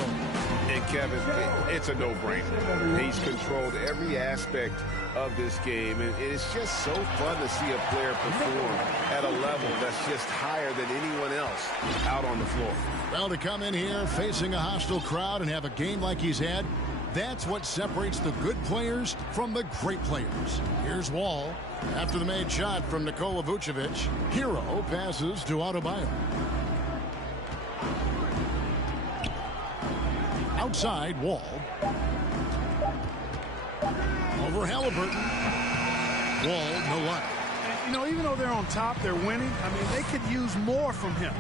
And Kevin, it's a no-brainer. He's controlled every aspect of this game. And it's just so fun to see a player perform at a level that's just higher than anyone else out on the floor. Well, to come in here facing a hostile crowd and have a game like he's had, that's what separates the good players from the great players. Here's Wall. After the made shot from Nikola Vucevic, Hero passes to Adebayo. Outside, Wall. Over Halliburton. Wall, no luck. And, you know, even though they're on top, they're winning. I mean, they could use more from him.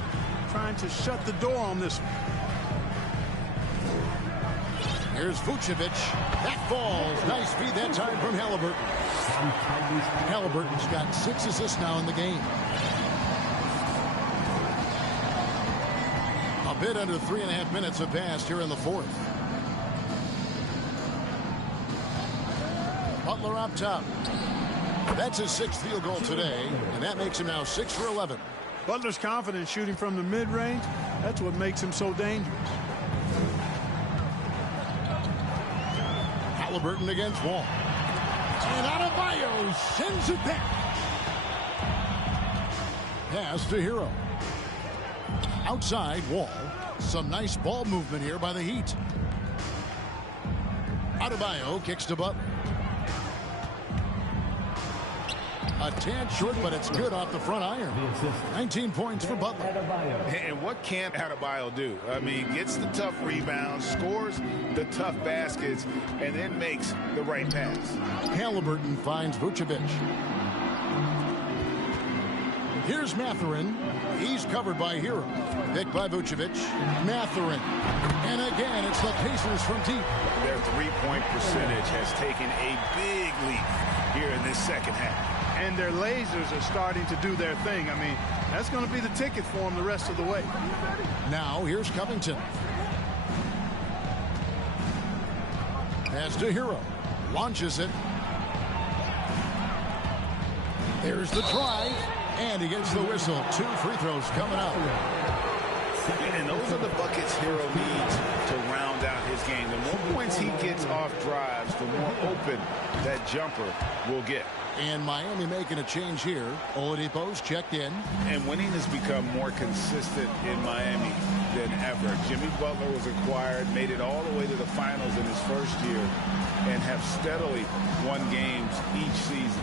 Trying to shut the door on this one. Here's Vucevic. That falls. Nice feed that time from Halliburton. Halliburton's got 6 assists now in the game. A bit under 3.5 minutes have passed here in the fourth. Butler up top. That's his 6th field goal today, and that makes him now 6 for 11. Butler's confident shooting from the mid-range. That's what makes him so dangerous. Halliburton against Wall. And Adebayo sends it back. Pass to Hero. Outside, Wall. Some nice ball movement here by the Heat. Adebayo kicks to Butler. A tad short, but it's good off the front iron. 19 points for Butler. And what can Adebayo do? I mean, gets the tough rebounds, scores the tough baskets, and then makes the right pass. Halliburton finds Vucevic. Here's Mathurin. He's covered by Hero. Picked by Vucevic. Mathurin. And again, it's the Pacers from deep. Their three-point percentage has taken a big leap. here in this second half. And their lasers are starting to do their thing. I mean, that's going to be the ticket for them the rest of the way. Now here's Covington. Pass to Hero. Launches it. There's the drive. And he gets the whistle. 2 free throws coming up. And those are the buckets Hero needs to round out his game. The more points he gets off drives, the more open that jumper will get. And Miami making a change here. Oladipo's checked in. And winning has become more consistent in Miami than ever. Jimmy Butler was acquired, made it all the way to the finals in his first year, and have steadily won games each season.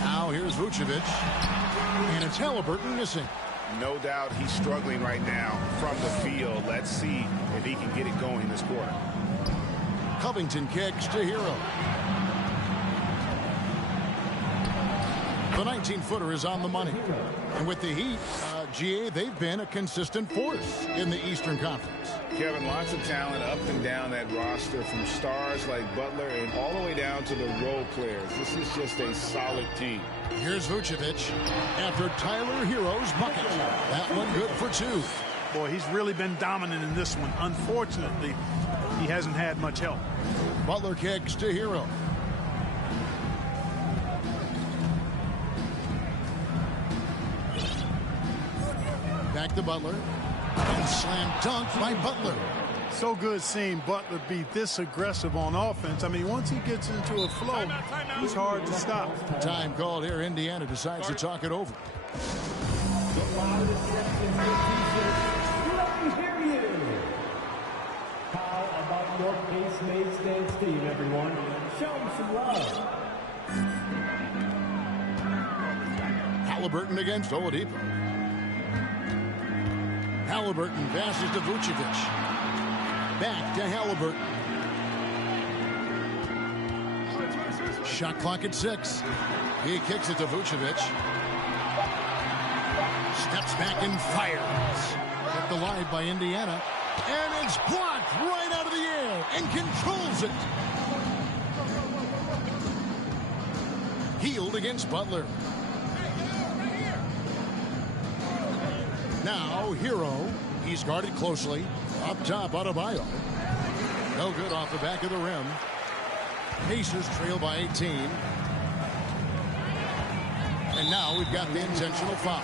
Now here's Vucevic. And it's Haliburton missing. No doubt he's struggling right now from the field. Let's see if he can get it going this quarter. Covington kicks to Hero. The 19-footer is on the money. And with the Heat, GA, they've been a consistent force in the Eastern Conference. Kevin, lots of talent up and down that roster, from stars like Butler and all the way down to the role players. This is just a solid team. Here's Vucevic after Tyler Hero's bucket. That one good for 2. Boy, he's really been dominant in this one. Unfortunately, he hasn't had much help. Butler kicks to Hero. Back to Butler. And slam dunk by Butler. So good seeing Butler be this aggressive on offense. I mean, once he gets into a flow, it's hard to stop. Time called here. Indiana decides to talk it over. Let me hear you. How about your Case-Mates dance team, everyone? Show them some love. Haliburton against Oladipo. Haliburton passes to Vucevic. Back to Haliburton. Shot clock at 6. He kicks it to Vucevic. Steps back and fires. Kept alive by Indiana. And it's blocked right out of the air and controls it. Hield against Butler. Now Hero. He's guarded closely. Up top, Adebayo. No good off the back of the rim. Pacers trail by 18. And now we've got the intentional foul.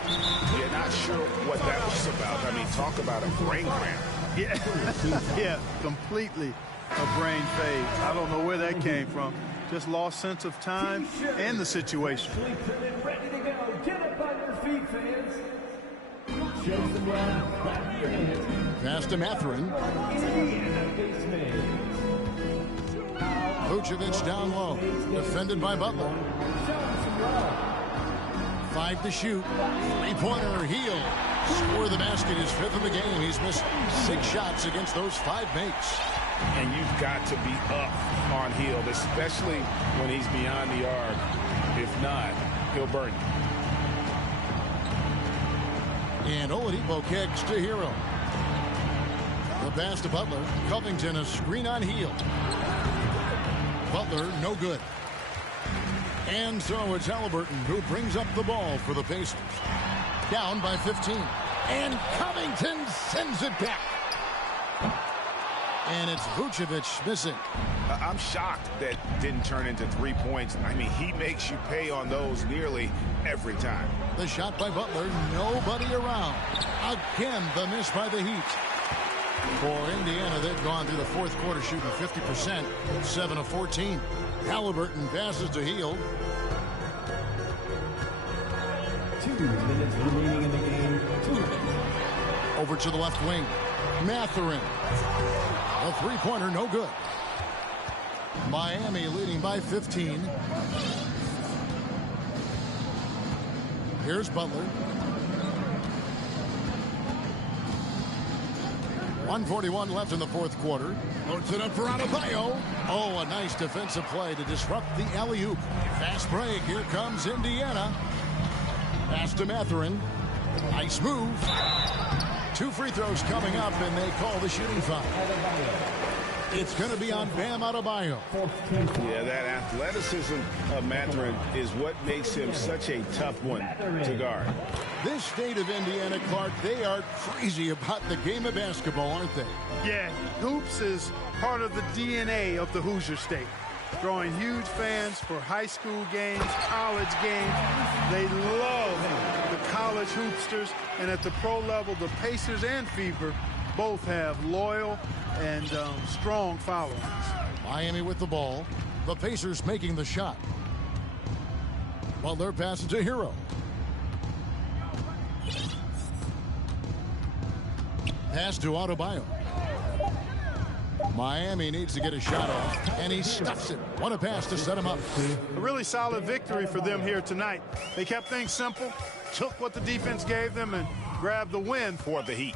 Yeah, not sure what that was about. I mean, talk about a brain cramp. Yeah, yeah, completely a brain fade. I don't know where that came from. Just lost sense of time and the situation. Ready to go. Get up on your feet, fans. Show some love. Clap your hands. Pass to Mathurin. Vucevic down low. Defended by Butler. 5 to shoot. 3-pointer. Hield. Score the basket. His 5th of the game. He's missed 6 shots against those 5 makes. And you've got to be up on Hield, especially when he's beyond the arc. If not, he'll burn you. And Oladipo kicks to Hero. The pass to Butler. Covington, a screen on Hield. Butler, no good. And so it's Haliburton who brings up the ball for the Pacers. Down by 15. And Covington sends it back. And it's Vucevic missing. I'm shocked that didn't turn into 3 points. I mean, he makes you pay on those nearly every time. The shot by Butler, nobody around. Again, the miss by the Heat. For Indiana, they've gone through the 4th quarter shooting 50%, 7 of 14. Haliburton passes to Hield. 2 minutes remaining in the game. 2 minutes. Over to the left wing. Mathurin. A 3-pointer, no good. Miami leading by 15. Here's Butler. 1:41 left in the 4th quarter. Loads it up for Adebayo. Oh, a nice defensive play to disrupt the alley-oop. Fast break. Here comes Indiana. Pass to Mathurin. Nice move. 2 free throws coming up, and they call the shooting foul. It's going to be on Bam Adebayo. Yeah, that athleticism of Mathurin is what makes him such a tough one to guard. This state of Indiana, Clark, they are crazy about the game of basketball, aren't they? Yeah, hoops is part of the DNA of the Hoosier State. Drawing huge fans for high school games, college games. They love the college hoopsters. And at the pro level, the Pacers and Fever both have loyal and strong followings. Miami with the ball. The Pacers making the shot. Butler passes to Hero. Pass to Adebayo. Miami needs to get a shot off, and he stuffs it. What a pass to set him up. A really solid victory for them here tonight. They kept things simple, took what the defense gave them, and grabbed the win for the Heat.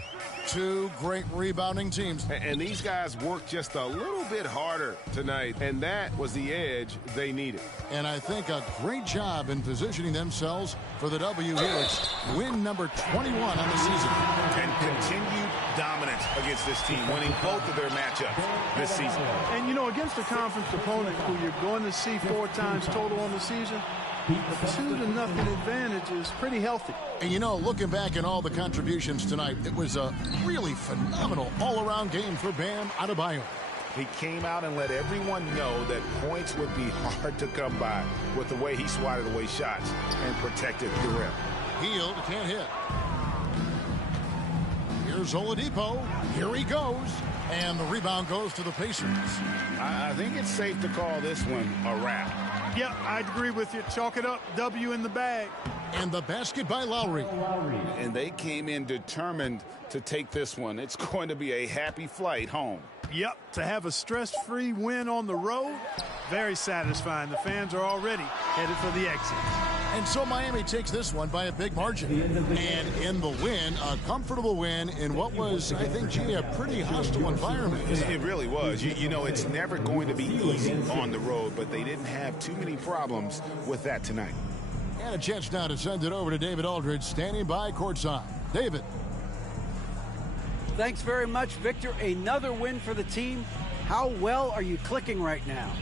Two great rebounding teams. And these guys worked just a little bit harder tonight, and that was the edge they needed. And I think a great job in positioning themselves for the W here. It's win number 21 on the season. And continued dominance against this team, winning both of their matchups this season. And, you know, against a conference opponent who you're going to see 4 times total on the season, a 2-0 advantage is pretty healthy. And, you know, looking back at all the contributions tonight, it was a really phenomenal all-around game for Bam Adebayo. He came out and let everyone know that points would be hard to come by with the way he swatted away shots and protected the rim. Hield can't hit. Here's Oladipo. Here he goes. And the rebound goes to the Pacers. I think it's safe to call this one a wrap. Yeah, I'd agree with you. Chalk it up. W in the bag. And the basket by Lowry. And they came in determined to take this one. It's going to be a happy flight home. Yep, to have a stress-free win on the road, very satisfying. The fans are already headed for the exit. And so Miami takes this one by a big margin. And in the win, a comfortable win in what was, I think, gee, a pretty hostile environment. It really was. You know, it's never going to be easy on the road, but they didn't have too many problems with that tonight. And a chance now to send it over to David Aldridge, standing by courtside. David. Thanks very much, Victor. Another win for the team. How well are you clicking right now?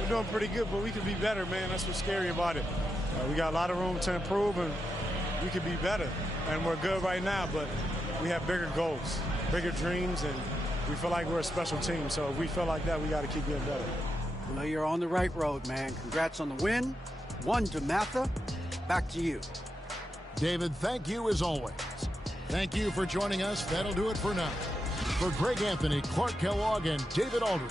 We're doing pretty good, but we could be better, man. That's what's scary about it. We got a lot of room to improve, and we could be better. And we're good right now, but we have bigger goals, bigger dreams, and we feel like we're a special team. So if we feel like that, we got to keep getting better. Well, you're on the right road, man. Congrats on the win. 1 to Matha. Back to you. David, thank you as always. Thank you for joining us. That'll do it for now. For Greg Anthony, Clark Kellogg, and David Aldridge,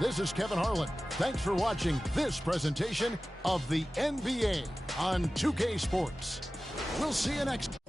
this is Kevin Harlan. Thanks for watching this presentation of the NBA on 2K Sports. We'll see you next time.